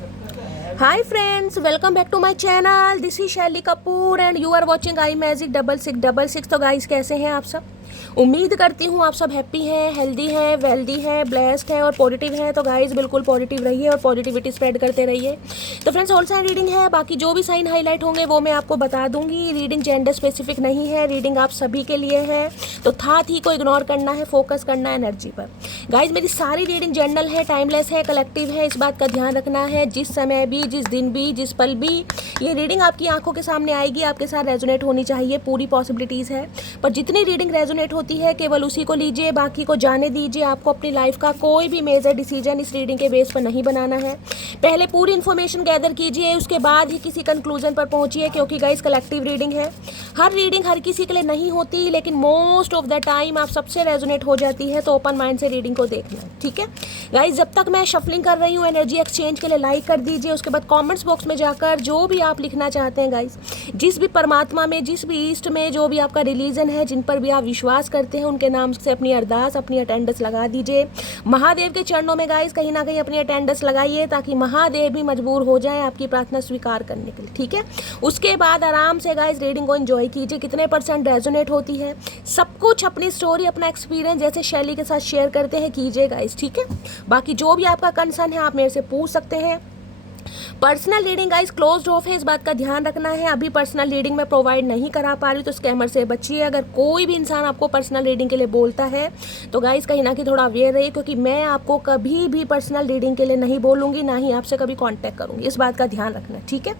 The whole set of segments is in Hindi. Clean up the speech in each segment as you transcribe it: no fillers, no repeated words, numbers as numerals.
Hi friends, welcome back to my channel. This is शैली Kapoor and you are watching I magic 6666। तो गाइस कैसे हैं आप सब? उम्मीद करती हूँ आप सब हैप्पी हैं, हेल्दी हैं, वेल्दी हैं, ब्लेस्ड हैं और पॉजिटिव हैं। तो गाइस बिल्कुल पॉजिटिव रहिए और पॉजिटिविटी स्प्रेड करते रहिए। तो फ्रेंड्स होल साइन रीडिंग है, बाकी जो भी साइन हाईलाइट होंगे वो मैं आपको बता दूंगी। रीडिंग जेंडर स्पेसिफिक नहीं है, रीडिंग आप सभी के लिए है। तो थॉट ही को इग्नोर करना है, फोकस करना है एनर्जी पर। गाइज मेरी सारी रीडिंग जनरल है, टाइमलेस है, कलेक्टिव है, इस बात का ध्यान रखना है। जिस समय भी, जिस दिन भी, जिस पल भी ये रीडिंग आपकी आंखों के सामने आएगी आपके साथ रेजोनेट होनी चाहिए, पूरी पॉसिबिलिटीज़ है। पर जितनी रीडिंग रेजोनेट होती है केवल उसी को लीजिए, बाकी को जाने दीजिए। आपको अपनी लाइफ का कोई भी मेजर डिसीजन इस रीडिंग के बेस पर नहीं बनाना है। पहले पूरी इन्फॉर्मेशन गैदर कीजिए, उसके बाद ही किसी कंक्लूजन पर पहुंचिए, क्योंकि गाइज कलेक्टिव रीडिंग है। हर रीडिंग हर किसी के लिए नहीं होती, लेकिन मोस्ट ऑफ द टाइम आप सबसे रेजोनेट हो जाती है। तो ओपन माइंड से रीडिंग को देखना, ठीक है गाइज। जब तक मैं शफलिंग कर रही हूँ एनर्जी एक्सचेंज के लिए लाइक कर दीजिए। उसके बाद कमेंट्स बॉक्स में जाकर जो भी आप लिखना चाहते हैं गाइज, जिस भी परमात्मा में, जिस भी ईस्ट में, जो भी आपका रिलीजन है, जिन पर भी आप विश्वास करते हैं, उनके नाम से अपनी अरदास, अपनी अटेंडेंस लगा दीजिए। महादेव के चरणों में गाइज कहीं ना कहीं अपनी अटेंडेंस लगाइए, ताकि महादेव भी मजबूर हो जाए आपकी प्रार्थना स्वीकार करने के लिए, ठीक है। उसके बाद आराम से गाइज रीडिंग को एंजॉय कीजिए। कितने % रेजोनेट होती है, सब कुछ अपनी स्टोरी, अपना एक्सपीरियंस जैसे शैली के साथ शेयर करते हैं कीजिए गाइज, ठीक है। बाकी जो भी आपका कंसर्न है आप मेरे से पूछ सकते हैं। Personal reading guys closed of है, इस बात का ध्यान रखना है। अभी पर्सनल रीडिंग मैं प्रोवाइड नहीं करा पा रही, तो स्कैमर से बचिए। अगर कोई भी इंसान आपको पर्सनल रीडिंग के लिए बोलता है तो गाइस कहीं ना कहीं थोड़ा अवेयर रहिए, क्योंकि मैं आपको कभी भी पर्सनल रीडिंग के लिए नहीं बोलूँगी, ना ही आपसे कभी कॉन्टैक्ट करूँगी। इस बात का ध्यान रखना, ठीक है।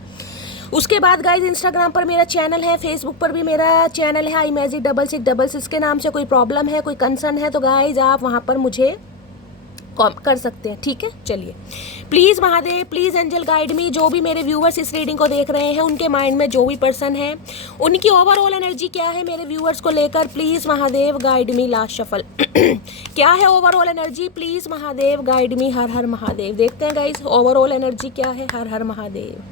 उसके बाद गाइज इंस्टाग्राम पर मेरा चैनल है, फेसबुक पर भी मेरा चैनल है आई मैजिक 6666 के नाम से। कोई प्रॉब्लम है, कोई कंसर्न है तो गाइज आप वहाँ पर मुझे कर सकते हैं, ठीक है। चलिए, please Mahadev, please angel guide me. जो भी मेरे व्यूअर्स इस रीडिंग को देख रहे हैं उनके माइंड में जो भी पर्सन है, उनकी ओवरऑल एनर्जी क्या है मेरे व्यूअर्स को लेकर, please Mahadev guide me. Last shuffle क्या है overall energy, please Mahadev guide me. Har Har Mahadev. देखते हैं गाइस ओवरऑल एनर्जी क्या है। हर हर महादेव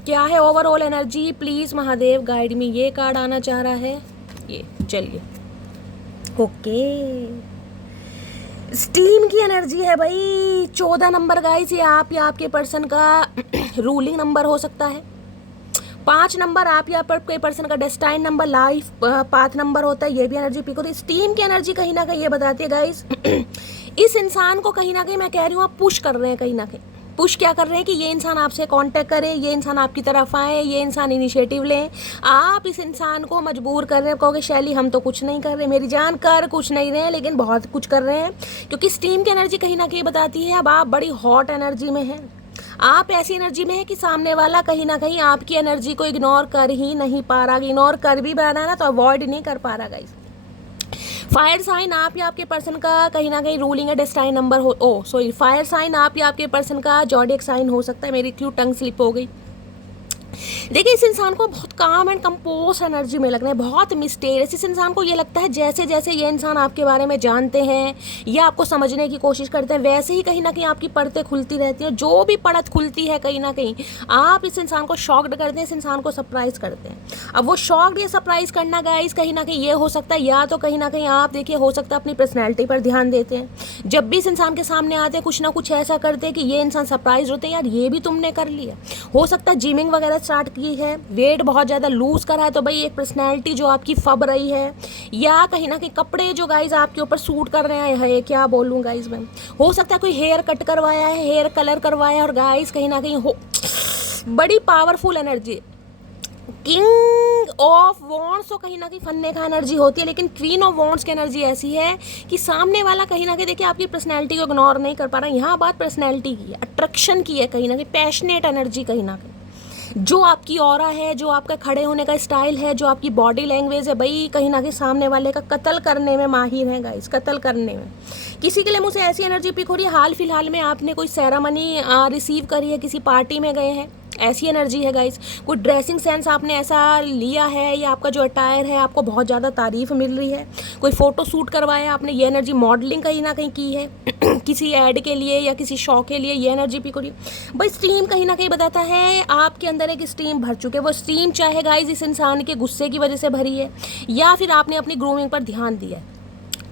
क्या है overall energy, please Mahadev guide मी। ये कार्ड आना चाह रहा है ये, चलिए ओके। स्टीम की एनर्जी है भाई। 14 नंबर गाइस, ये आप या आपके पर्सन का रूलिंग नंबर हो सकता है। 5 नंबर आप या आपके पर्सन का destined number, life path number होता है। ये भी एनर्जी पिक होती है। स्टीम की एनर्जी कहीं ना कहीं ये बताती है गाइस इस इंसान को कहीं ना कहीं, मैं कह रही हूँ, आप पुश कर रहे हैं कहीं ना कहीं। पुश क्या कर रहे हैं कि ये इंसान आपसे कांटेक्ट करे, ये इंसान आपकी तरफ आए, ये इंसान इनिशिएटिव लें। आप इस इंसान को मजबूर कर रहे हैं। कहोगे शैली हम तो कुछ नहीं कर रहे, मेरी जान कर कुछ नहीं रहे हैं, लेकिन बहुत कुछ कर रहे हैं। क्योंकि स्टीम की एनर्जी कहीं ना कहीं बताती है अब आप बड़ी हॉट एनर्जी में हैं। आप ऐसी एनर्जी में है कि सामने वाला कहीं ना कहीं आपकी एनर्जी को इग्नोर कर ही नहीं पा रहा। इग्नोर कर भी पा रहा है ना, तो अवॉइड नहीं कर पा रहा गाइस। फायर साइन आप या आपके पर्सन का कहीं ना कहीं रूलिंग है डेस्टाइन नंबर हो, सॉरी, फायर साइन आप या आपके पर्सन का जॉडियक साइन हो सकता है। मेरी क्यों टंग स्लिप हो गई। देखिए इस इंसान को बहुत काम एंड कंपोज एनर्जी में लग रहा है, बहुत मिस्टेरियस। इस इंसान को ये लगता है जैसे जैसे ये इंसान आपके बारे में जानते हैं या आपको समझने की कोशिश करते हैं, वैसे ही कहीं ना कहीं आपकी परतें खुलती रहती हैं। जो भी परत खुलती है कहीं ना कहीं आप इस इंसान को शॉक्ड करते हैं, इस इंसान को सरप्राइज करते हैं। अब वो शॉक्ड या सरप्राइज करना गाइस कहीं ना कहीं ये हो सकता है, या तो कहीं ना कहीं आप देखिए हो सकता है अपनी पर्सनैलिटी पर ध्यान देते हैं। जब भी इस इंसान के सामने आते हैं कुछ ना कुछ ऐसा करते हैं कि ये इंसान सरप्राइज होते हैं, यार ये भी तुमने कर लिया। हो सकता है जिमिंग वगैरह स्टार्ट की है, वेट बहुत ज़्यादा लूज करा है, तो भाई एक पर्सनैलिटी जो आपकी फब रही है, या कहीं ना कहीं कपड़े जो गाइज आपके ऊपर सूट कर रहे हैं, है क्या बोलूँ गाइज मैं। हो सकता है कोई हेयर कट करवाया है, हेयर कलर करवाया है, और गाइज कहीं ना कहीं हो बड़ी powerful energy. King of wands तो कहीं ना कहीं फन्ने का एनर्जी होती है, लेकिन क्वीन ऑफ वॉन्ड्स की एनर्जी ऐसी है कि सामने वाला कहीं ना कहीं देखिए आपकी पर्सनैलिटी को इग्नोर नहीं कर पा रहा। यहाँ बात पर्सनैलिटी की है, अट्रैक्शन की है, कहीं ना कहीं पैशनेट एनर्जी, कहीं ना कहीं जो आपकी ऑरा है, जो आपका खड़े होने का स्टाइल है, जो आपकी बॉडी लैंग्वेज है, भाई कहीं ना कहीं सामने वाले का कत्ल करने में माहिर है गाइस, कत्ल करने में। किसी के लिए मुझे ऐसी एनर्जी पिक हो रही है, हाल फिलहाल में आपने कोई सेरेमनी रिसीव करी है, किसी पार्टी में गए हैं, ऐसी एनर्जी है गाइस। कोई ड्रेसिंग सेंस आपने ऐसा लिया है, या आपका जो अटायर है आपको बहुत ज़्यादा तारीफ मिल रही है। कोई फ़ोटो शूट करवाया आपने, ये एनर्जी मॉडलिंग कहीं ना कहीं की है किसी ऐड के लिए या किसी शो के लिए, ये एनर्जी पिक हो रही है। भाई स्टीम कहीं ना कहीं बताता है आपके अंदर एक स्टीम भर चुके। वो स्टीम चाहे गाइस इस इंसान के गुस्से की वजह से भरी है, या फिर आपने अपनी ग्रूमिंग पर ध्यान दिया है।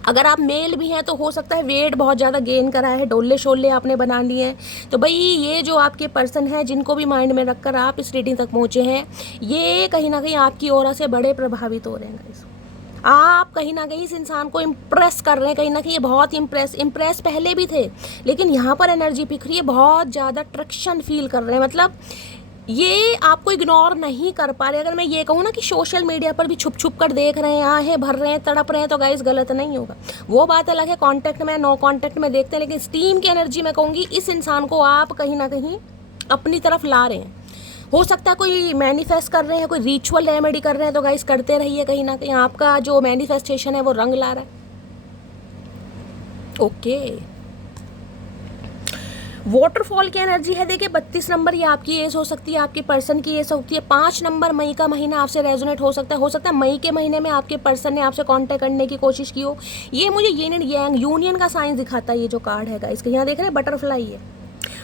अगर आप मेल भी हैं तो हो सकता है वेट बहुत ज़्यादा गेन करा है, डोले शोले आपने बना लिए हैं। तो भाई ये जो आपके पर्सन हैं जिनको भी माइंड में रखकर आप इस रीडिंग तक पहुँचे हैं, ये कहीं ना कहीं आपकी ऑरा से बड़े प्रभावित हो रहे हैं गाइस। आप कहीं ना कहीं इस इंसान को इम्प्रेस कर रहे हैं, कहीं ना कहीं ये बहुत इम्प्रेस पहले भी थे, लेकिन यहाँ पर एनर्जी पिक रही है, बहुत ज़्यादा अट्रैक्शन फील कर रहे हैं। मतलब ये आपको इग्नोर नहीं कर पा रहे। अगर मैं ये कहूँ ना कि सोशल मीडिया पर भी छुप छुप कर देख रहे हैं, आहें भर रहे हैं, तड़प रहे हैं, तो गाइस गलत नहीं होगा। वो बात अलग है, कांटेक्ट में नो कांटेक्ट में देखते हैं, लेकिन स्टीम की एनर्जी में कहूँगी इस इंसान को आप कहीं ना कहीं अपनी तरफ ला रहे हैं। हो सकता है कोई मैनिफेस्ट कर रहे हैं, कोई रिचुअल रेमेडी कर रहे हैं, तो गाइस करते रहिए, कहीं ना कहीं आपका जो मैनिफेस्टेशन है वो रंग ला रहा है। ओके, वाटरफॉल की एनर्जी है, देखिए 32 नंबर, ये आपकी एज हो सकती है, आपके पर्सन की एज होती है। 5 नंबर, मई का महीना आपसे रेजोनेट हो सकता है मई के महीने में आपके पर्सन ने आपसे कांटेक्ट करने की कोशिश की हो। ये मुझे यिन एंड यांग यूनियन का साइन दिखाता है, ये जो कार्ड है गाइस, यहाँ देख रहे हैं बटरफ्लाई है।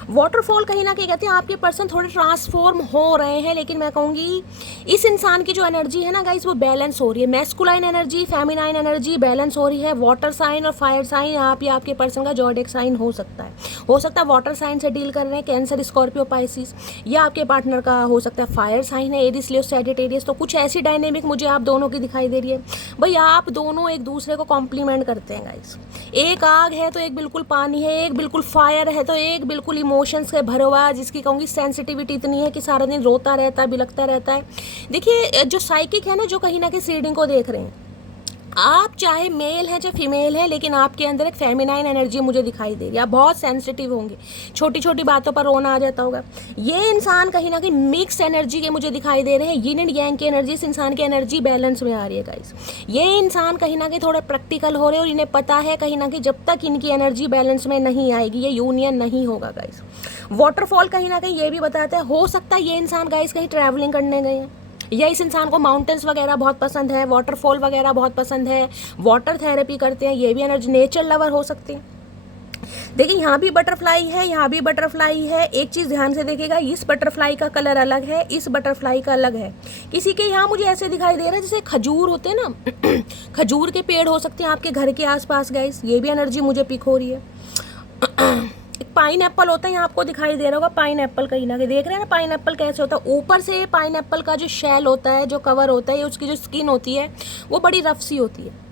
वाटरफॉल कहीं ना कहीं कहते हैं आपके पर्सन थोड़े ट्रांसफॉर्म हो रहे हैं, लेकिन मैं कहूँगी इस इंसान की जो एनर्जी है ना गाइस वो बैलेंस हो रही है। Masculine energy, feminine energy balance हो रही है। वाटर साइन और फायर साइन, आप या आपके पर्सन का जॉडिक साइन हो सकता है वाटर साइन से डील कर रहे हैं, कैंसर, स्कॉर्पियो, पाइसिस, या आपके पार्टनर का हो सकता है फायर साइन है, एरिस, लियो, सैजिटेरियस। तो कुछ ऐसी डायनेमिक मुझे आप दोनों की दिखाई दे रही है। भाई आप दोनों एक दूसरे को कॉम्प्लीमेंट करते हैं गाइस। एक आग है तो एक बिल्कुल पानी है, एक बिल्कुल फायर है तो एक बिल्कुल इमोशंस से भरा हुआ है, जिसकी कहूँगी सेंसिटिविटी इतनी है कि सारा दिन रोता रहता है, बिलखता रहता है। देखिए जो साइकिक है ना, जो कहीं ना कहीं रीडिंग को देख रहे हैं, आप चाहे मेल हैं चाहे फीमेल हैं, लेकिन आपके अंदर एक फेमिनाइन एनर्जी मुझे दिखाई दे रही है। आप बहुत सेंसिटिव होंगे, छोटी छोटी बातों पर रोना आ जाता होगा। ये इंसान कहीं ना कहीं मिक्स एनर्जी के मुझे दिखाई दे रहे हैं, यिन एंड यांग की एनर्जी। इस इंसान की एनर्जी बैलेंस में आ रही है गाइस। ये इंसान कहीं ना कहीं थोड़े प्रैक्टिकल हो रहे हैं और इन्हें पता है कहीं ना कहीं जब तक इनकी एनर्जी बैलेंस में नहीं आएगी ये यूनियन नहीं होगा गाइस। वाटरफॉल कहीं ना कहीं ये भी बताता है, हो सकता है ये इंसान गाइस कहीं ट्रैवलिंग करने गए हैं, या इस इंसान को माउंटेन्स वगैरह बहुत पसंद है, वाटरफॉल वगैरह बहुत पसंद है, वाटर थेरेपी करते हैं, ये भी एनर्जी, नेचर लवर हो सकते हैं। देखिए यहाँ भी बटरफ्लाई है, यहाँ भी बटरफ्लाई है। एक चीज़ ध्यान से देखिएगा, इस बटरफ्लाई का कलर अलग है, इस बटरफ्लाई का अलग है। किसी के यहाँ मुझे ऐसे दिखाई दे रहा है जैसे खजूर होते हैं ना खजूर के पेड़ हो सकते हैं आपके घर के आसपास गाइस, ये भी एनर्जी मुझे पिक हो रही है। एक पाइन एप्पल होता है, यहाँ आपको दिखाई दे रहा होगा पाइन एप्पल, कहीं ना कहीं देख रहे हैं ना पाइन एप्पल कैसे होता है। ऊपर से पाइन एप्पल का जो शेल होता है, जो कवर होता है, उसकी जो स्किन होती है वो बड़ी रफ सी होती है,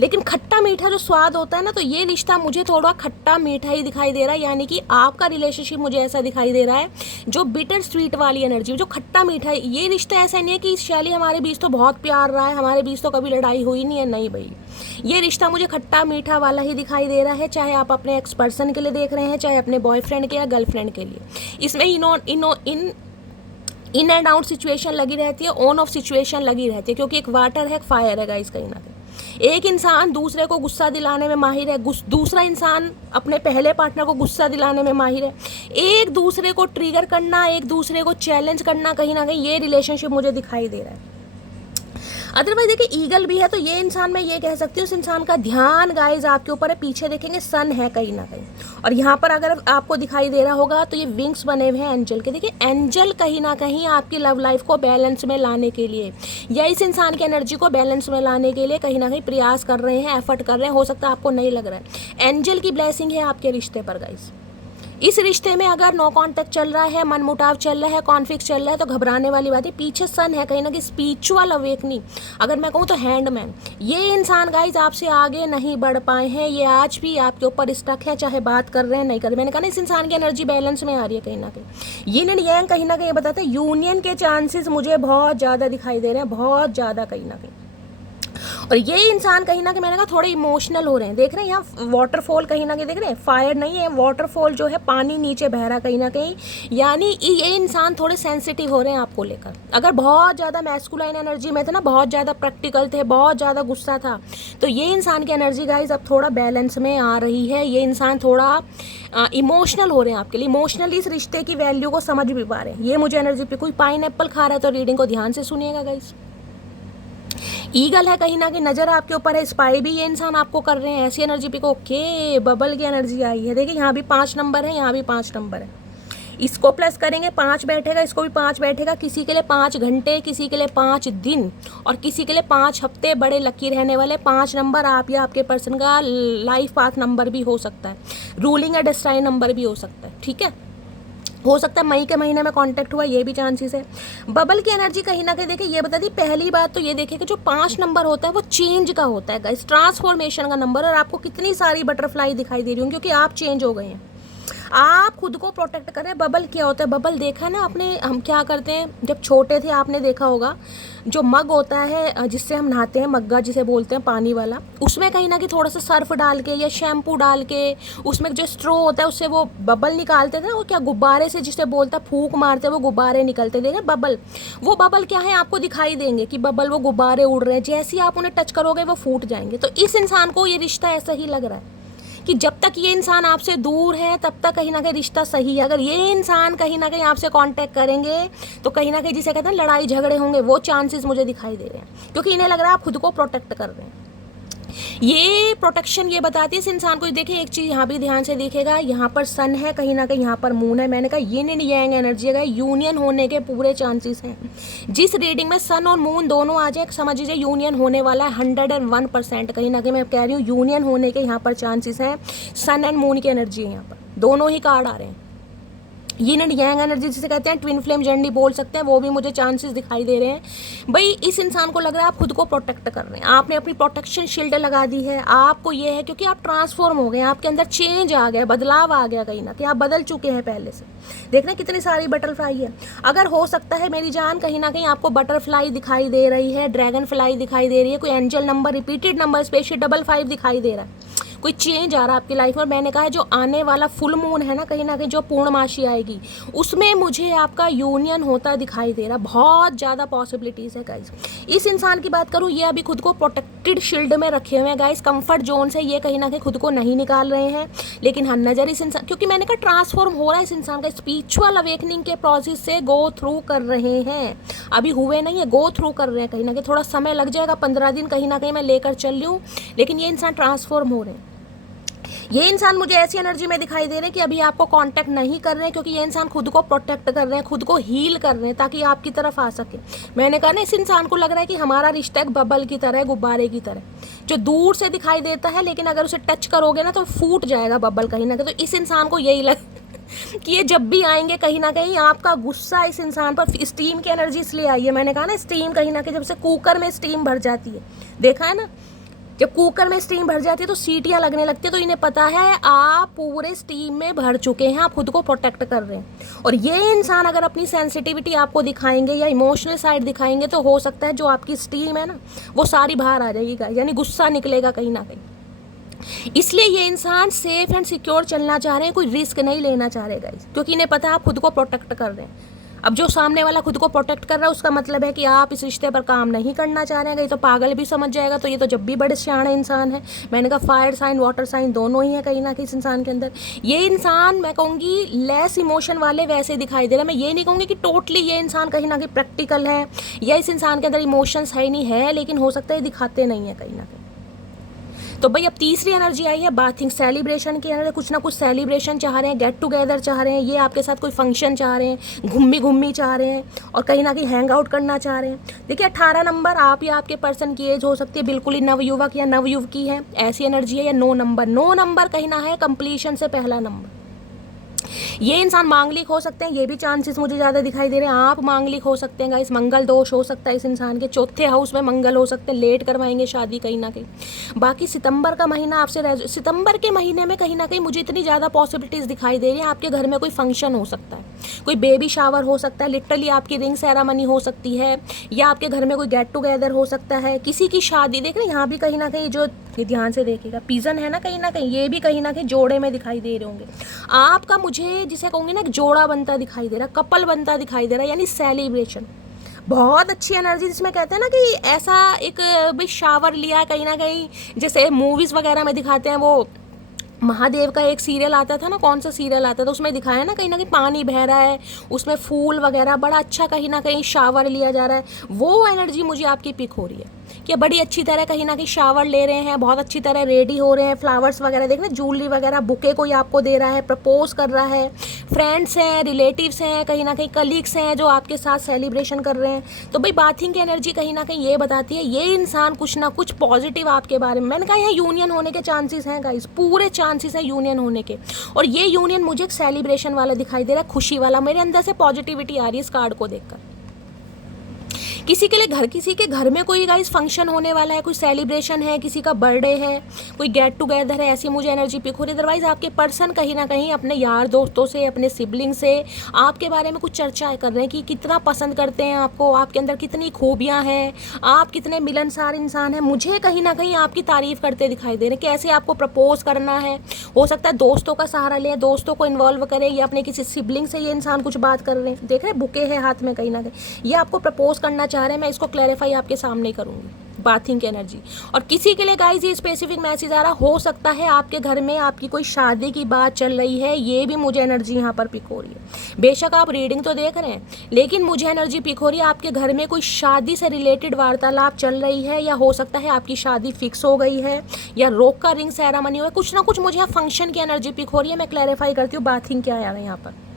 लेकिन खट्टा मीठा जो स्वाद होता है ना, तो ये रिश्ता मुझे थोड़ा खट्टा मीठा ही दिखाई दे रहा है। यानी कि आपका रिलेशनशिप मुझे ऐसा दिखाई दे रहा है जो बिटर स्वीट वाली एनर्जी, जो खट्टा मीठा है। ये रिश्ता ऐसा नहीं है कि शैली हमारे बीच तो बहुत प्यार रहा है, हमारे बीच तो कभी लड़ाई हुई नहीं है, नहीं भाई। ये रिश्ता मुझे खट्टा मीठा वाला ही दिखाई दे रहा है, चाहे आप अपने एक्स पर्सन के लिए देख रहे हैं, चाहे अपने बॉयफ्रेंड के या गर्लफ्रेंड के लिए। इसमें इन एंड आउट सिचुएशन लगी रहती है, ऑन ऑफ सिचुएशन लगी रहती है, क्योंकि एक वाटर है, एक फायर है गाइस। कहीं ना कहीं एक इंसान दूसरे को गुस्सा दिलाने में माहिर है, दूसरा इंसान अपने पहले पार्टनर को गुस्सा दिलाने में माहिर है। एक दूसरे को ट्रिगर करना, एक दूसरे को चैलेंज करना, कहीं ना कहीं ये रिलेशनशिप मुझे दिखाई दे रहा है। अदरवाइज देखिए ईगल भी है, तो ये इंसान मैं ये कह सकती हूँ उस इंसान का ध्यान गाइज आपके ऊपर है। पीछे देखेंगे सन है कहीं ना कहीं, और यहाँ पर अगर आपको दिखाई दे रहा होगा तो ये विंग्स बने हुए हैं एंजल के। देखिए एंजल कहीं ना कहीं आपकी लव लाइफ को बैलेंस में लाने के लिए या इस इंसान की एनर्जी को बैलेंस में लाने के लिए कहीं ना कहीं प्रयास कर रहे हैं, एफर्ट कर रहे हैं। हो सकता है आपको नहीं लग रहा है, एंजल की ब्लेसिंग है आपके रिश्ते पर गाइज। इस रिश्ते में अगर नो कांटेक्ट चल रहा है, मनमुटाव चल रहा है, कॉन्फ्लिक्ट चल रहा है, तो घबराने वाली बात है। पीछे सन है कहीं ना कहीं स्पिरिचुअल अवेकनिंग, अगर मैं कहूँ तो हैंडमैन। ये इंसान गाइज आपसे आगे नहीं बढ़ पाए हैं, ये आज भी आपके ऊपर स्टक है, चाहे बात कर रहे हैं नहीं कर रहे। मैंने कहा ना इस इंसान की एनर्जी बैलेंस में आ रही है कहीं ना कहीं। यिन एंड यांग कहीं ना कहीं बताते हैं, यूनियन के चांसेस मुझे बहुत ज़्यादा दिखाई दे रहे हैं, बहुत ज़्यादा कहीं ना कहीं। और ये इंसान कहीं ना कहीं मैंने कहा थोड़े इमोशनल हो रहे हैं। देख रहे हैं यहाँ वाटरफॉल कहीं ना कहीं देख रहे हैं, फायर नहीं है, वाटरफॉल जो है पानी नीचे बह रहा कहीं ना कहीं। यानी ये इंसान थोड़े सेंसिटिव हो रहे हैं आपको लेकर। अगर बहुत ज़्यादा मैस्कुलाइन एनर्जी में थे ना, बहुत ज़्यादा प्रैक्टिकल थे, बहुत ज़्यादा गुस्सा था, तो ये इंसान की एनर्जी गाइज अब थोड़ा बैलेंस में आ रही है। ये इंसान थोड़ा इमोशनल हो रहे हैं आपके लिए, इमोशनली इस रिश्ते की वैल्यू को समझ भी पा रहे हैं। ये मुझे एनर्जी पे कोई पाइन एप्पल खा रहा है तो रीडिंग को ध्यान से सुनिएगा गाइज। ईगल है कहीं ना कहीं, नज़र आपके ऊपर है, स्पाई भी ये इंसान आपको कर रहे हैं, ऐसी एनर्जी पे को। ओके, बबल की एनर्जी आई है। देखिए यहाँ भी 5 नंबर है, यहाँ भी 5 नंबर है। इसको प्लस करेंगे 5 बैठेगा, इसको भी 5 बैठेगा, किसी के लिए 5 घंटे, किसी के लिए 5 दिन और किसी के लिए 5 हफ्ते बड़े लकी रहने वाले 5 नंबर आप या आपके पर्सन का लाइफ पाथ नंबर भी हो सकता है, रूलिंग या डेस्टाइन नंबर भी हो सकता है। ठीक है, हो सकता है मई के महीने में कांटेक्ट हुआ, ये भी चांसेस है। बबल की एनर्जी कहीं ना कहीं देखिए, ये बता दी पहली बात तो ये देखिए कि जो 5 नंबर होता है वो चेंज का होता है गाइस, ट्रांसफॉर्मेशन का नंबर। और आपको कितनी सारी बटरफ्लाई दिखाई दे रही होंगी क्योंकि आप चेंज हो गए हैं, आप खुद को प्रोटेक्ट करें। बबल क्या होता है, बबल देखा है ना आपने, हम क्या करते हैं जब छोटे थे आपने देखा होगा, जो मग होता है जिससे हम नहाते हैं, मग्गा जिसे बोलते हैं पानी वाला, उसमें कहीं ना कहीं थोड़ा सा सर्फ डाल के या शैम्पू डाल के उसमें जो स्ट्रो होता है उससे वो बबल निकालते थे ना, वो क्या गुब्बारे से जिसे बोलता है फूंक मारते हैं वो गुब्बारे निकलते देंगे बबल। वो बबल क्या है, आपको दिखाई देंगे कि बबल वो गुब्बारे उड़ रहे हैं, जैसे ही आप उन्हें टच करोगे वो फूट जाएंगे। तो इस इंसान को ये रिश्ता ऐसा ही लग रहा है कि जब तक ये इंसान आपसे दूर है तब तक कहीं ना कहीं रिश्ता सही है। अगर ये इंसान कहीं ना कहीं आपसे कांटेक्ट करेंगे तो कहीं ना कहीं जिसे कहते हैं लड़ाई झगड़े होंगे, वो चांसेस मुझे दिखाई दे रहे हैं क्योंकि इन्हें लग रहा है आप खुद को प्रोटेक्ट कर रहे हैं। ये प्रोटेक्शन ये बताती है इस इंसान को। देखिए एक चीज़ यहाँ भी ध्यान से देखेगा, यहाँ पर सन है, कहीं ना कहीं यहाँ पर मून है। मैंने कहा ये नहीं यांग एनर्जी है, यूनियन होने के पूरे चांसेस हैं। जिस रीडिंग में सन और मून दोनों आ जाए समझ लीजिए यूनियन होने वाला है 101%। कहीं ना कहीं मैं कह रही हूँ यूनियन होने के यहाँ पर चांसेस हैं। सन एंड मून की एनर्जी है यहाँ पर, दोनों ही कार्ड आ रहे हैं। यिन एंड यांग एनर्जी जिसे कहते हैं, ट्विन फ्लेम जर्नी बोल सकते हैं, वो भी मुझे चांसेस दिखाई दे रहे हैं। भाई इस इंसान को लग रहा है आप खुद को प्रोटेक्ट कर रहे हैं, आपने अपनी प्रोटेक्शन शील्ड लगा दी है। आपको ये है क्योंकि आप ट्रांसफॉर्म हो गए, आपके अंदर चेंज आ गया, बदलाव आ गया, कहीं ना कहीं आप बदल चुके हैं पहले से। देखना कितनी सारी बटरफ्लाई है। अगर हो सकता है मेरी जान कहीं ना कहीं आपको बटरफ्लाई दिखाई दे रही है, ड्रैगन फ्लाई दिखाई दे रही है, कोई angel number, repeated number, specially 55 दिखाई दे रहा है, कोई चेंज आ रहा है आपकी लाइफ में। मैंने कहा जो आने वाला फुल मून है ना, कहीं ना कहीं जो पूर्णमासी आएगी उसमें मुझे आपका यूनियन होता दिखाई दे रहा। बहुत ज़्यादा पॉसिबिलिटीज़ है गाइस। इस इंसान की बात करूँ, ये अभी खुद को प्रोटेक्टेड शील्ड में रखे हुए हैं गाइस, कंफर्ट जोन से ये कहीं ना कहीं खुद को नहीं निकाल रहे हैं। लेकिन हाँ नज़र इस इंसान, क्योंकि मैंने कहा ट्रांसफॉर्म हो रहा है इस इंसान का, स्पिरिचुअल अवेकनिंग के प्रोसेस से गो थ्रू कर रहे हैं। अभी हुए नहीं है, गो थ्रू कर रहे हैं। कहीं ना कहीं थोड़ा समय लग जाएगा, 15 दिन कहीं ना कहीं मैं लेकर चल रही हूँ, लेकिन ये इंसान ट्रांसफॉर्म हो रहे हैं। ये इंसान मुझे ऐसी एनर्जी में दिखाई दे रहे हैं कि अभी आपको कांटेक्ट नहीं कर रहे हैं क्योंकि ये इंसान खुद को प्रोटेक्ट कर रहे हैं, खुद को हील कर रहे हैं ताकि आपकी तरफ आ सके। मैंने कहा ना इस इंसान को लग रहा है कि हमारा रिश्ता एक बबल की तरह है, गुब्बारे की तरह, जो दूर से दिखाई देता है लेकिन अगर उसे टच करोगे ना तो फूट जाएगा बबल कहीं ना कहीं। तो इस इंसान को यही लग कि ये जब भी आएंगे कहीं ना कहीं आपका गुस्सा इस इंसान पर, स्टीम की एनर्जी इसलिए आई है। मैंने कहा ना स्टीम कहीं ना कहीं जब से कुकर में स्टीम भर जाती है, देखा है ना, जब कुकर में स्टीम भर जाती है तो सीटियां लगने लगती है, तो इन्हें पता है आप पूरे स्टीम में भर चुके हैं, आप खुद को प्रोटेक्ट कर रहे हैं। और ये इंसान अगर अपनी सेंसिटिविटी आपको दिखाएंगे या इमोशनल साइड दिखाएंगे तो हो सकता है जो आपकी स्टीम है ना वो सारी बाहर आ जाएगी गाइस, यानी गुस्सा निकलेगा कहीं ना कहीं। इसलिए ये इंसान सेफ एंड सिक्योर चलना चाह रहे हैं, कोई रिस्क नहीं लेना चाह रहे गाइस, क्योंकि इन्हें पता है आप खुद को प्रोटेक्ट कर रहे हैं। अब जो सामने वाला खुद को प्रोटेक्ट कर रहा है उसका मतलब है कि आप इस रिश्ते पर काम नहीं करना चाह रहे हैं। ये तो पागल भी समझ जाएगा, तो ये तो जब भी बड़े सियाने इंसान है। मैंने कहा फायर साइन वाटर साइन दोनों ही है कहीं ना कहीं इस इंसान के अंदर। ये इंसान मैं कहूँगी लेस इमोशन वाले वैसे दिखाई दे रहा है। मैं ये नहीं कहूँगी कि टोटली ये इंसान कहीं ना कहीं प्रैक्टिकल है या इस इंसान के अंदर इमोशंस है ही नहीं है, लेकिन हो सकता है दिखाते नहीं है कहीं ना कहीं। तो भाई अब तीसरी एनर्जी आई है बाथिंग, सेलिब्रेशन की एनर्जी। कुछ ना कुछ सेलिब्रेशन चाह रहे हैं, गेट टुगेदर चाह रहे हैं, ये आपके साथ कोई फंक्शन चाह रहे हैं, घूमी चाह रहे हैं और कहीं ना कहीं हैंग आउट करना चाह रहे हैं। देखिए 18 नंबर आप या आपके पर्सन की एज हो सकती है, बिल्कुल ही नवयुवक या नवयुवकी है, ऐसी एनर्जी है। या 9 नंबर कहीं ना है कंप्लीशन से पहला नंबर। ये इंसान मांगलिक हो सकते हैं, ये भी चांसेस मुझे ज़्यादा दिखाई दे रहे हैं। आप मांगलिक हो सकते हैं गाइस, मंगल दोष हो सकता है इस इंसान के, चौथे हाउस में मंगल हो सकते हैं, लेट करवाएंगे शादी कहीं ना कहीं। बाकी सितंबर का महीना आपसे सितंबर के महीने में कहीं ना कहीं मुझे इतनी ज़्यादा पॉसिबिलिटीज़ दिखाई दे रही है। आपके घर में कोई फंक्शन हो सकता है, कोई बेबी शावर हो सकता है, लिटरली आपकी रिंग सेरेमनी हो सकती है, या आपके घर में कोई गेट टुगेदर हो सकता है, किसी की शादी। देख रहे हैं यहाँ भी कहीं ना कहीं जो ध्यान से देखिएगा पीजन है ना कहीं ये भी कहीं ना कहीं जोड़े में दिखाई दे रहे होंगे। आपका मुझे जिसे कहूँगी ना एक जोड़ा बनता दिखाई दे रहा, कपल बनता दिखाई दे रहा, यानी सेलिब्रेशन। बहुत अच्छी एनर्जी जिसमें कहते हैं ना कि ऐसा एक भी शावर लिया कहीं ना कहीं, जैसे मूवीज़ वगैरह में दिखाते हैं वो महादेव का एक सीरियल आता था ना, कौन सा सीरियल आता था, उसमें दिखाया ना कहीं पानी बह रहा है, उसमें फूल वगैरह, बड़ा अच्छा कहीं ना कहीं शावर लिया जा रहा है। वो एनर्जी मुझे आपकी पिक हो रही है कि बड़ी अच्छी तरह कहीं ना कहीं शावर ले रहे हैं, बहुत अच्छी तरह रेडी हो रहे हैं, फ्लावर्स वगैरह देख रहे हैं, ज्वेलरी वगैरह, बुके कोई आपको दे रहा है, प्रपोज कर रहा है, फ्रेंड्स हैं, रिलेटिव्स हैं, कहीं ना कहीं कलीग्स हैं जो आपके साथ सेलिब्रेशन कर रहे हैं। तो भाई बाथिंग की एनर्जी कहीं ना कहीं ये बताती है ये इंसान कुछ ना कुछ पॉजिटिव आपके बारे में, मैंने कहा यहाँ यूनियन होने के चांसेस हैं गाइस, पूरे चांसेस हैं यूनियन होने के। और ये यूनियन मुझे एक सेलिब्रेशन वाला दिखाई दे रहा है, खुशी वाला। मेरे अंदर से पॉजिटिविटी आ रही है इस कार्ड को देखकर। किसी के लिए किसी के घर में कोई गाइस फंक्शन होने वाला है, कोई सेलिब्रेशन है, किसी का बर्थडे है, कोई गेट टुगेदर है, ऐसी मुझे एनर्जी पिक हो रही है। अदरवाइज आपके पर्सन कहीं ना कहीं अपने यार दोस्तों से, अपने सिबलिंग से आपके बारे में कुछ चर्चा कर रहे हैं कि कितना पसंद करते हैं आपको, आपके अंदर कितनी खूबियाँ हैं, आप कितने मिलनसार इंसान हैं। मुझे कहीं ना कहीं आपकी तारीफ करते दिखाई दे रहे हैं, कैसे आपको प्रपोज करना है। हो सकता है दोस्तों का सहारा लें, दोस्तों को इन्वॉल्व करें, या अपने किसी सिबलिंग से ये इंसान कुछ बात कर रहे हैं। देख रहे हैं बुके है हाथ में, कहीं ना कहीं ये आपको प्रपोज करना चाह रहे हैं। मैं इसको क्लैरिफाई आपके सामने करूंगी, बाथिंग की एनर्जी। और किसी के लिए गाइस ये स्पेसिफिक मैसेज आ रहा, हो सकता है आपके घर में आपकी कोई शादी की बात चल रही है, ये भी मुझे एनर्जी यहाँ पर पिक हो रही है। बेशक आप रीडिंग तो देख रहे हैं, लेकिन मुझे एनर्जी पिक हो रही है आपके घर में कोई शादी से रिलेटेड वार्तालाप चल रही है, या हो सकता है आपकी शादी फिक्स हो गई है, या रोक का रिंग सेरेमनी हो, कुछ ना कुछ मुझे यहाँ फंक्शन की एनर्जी पिक हो रही है। मैं क्लैरिफाई करती हूँ बाथिंग क्या है यहाँ पर।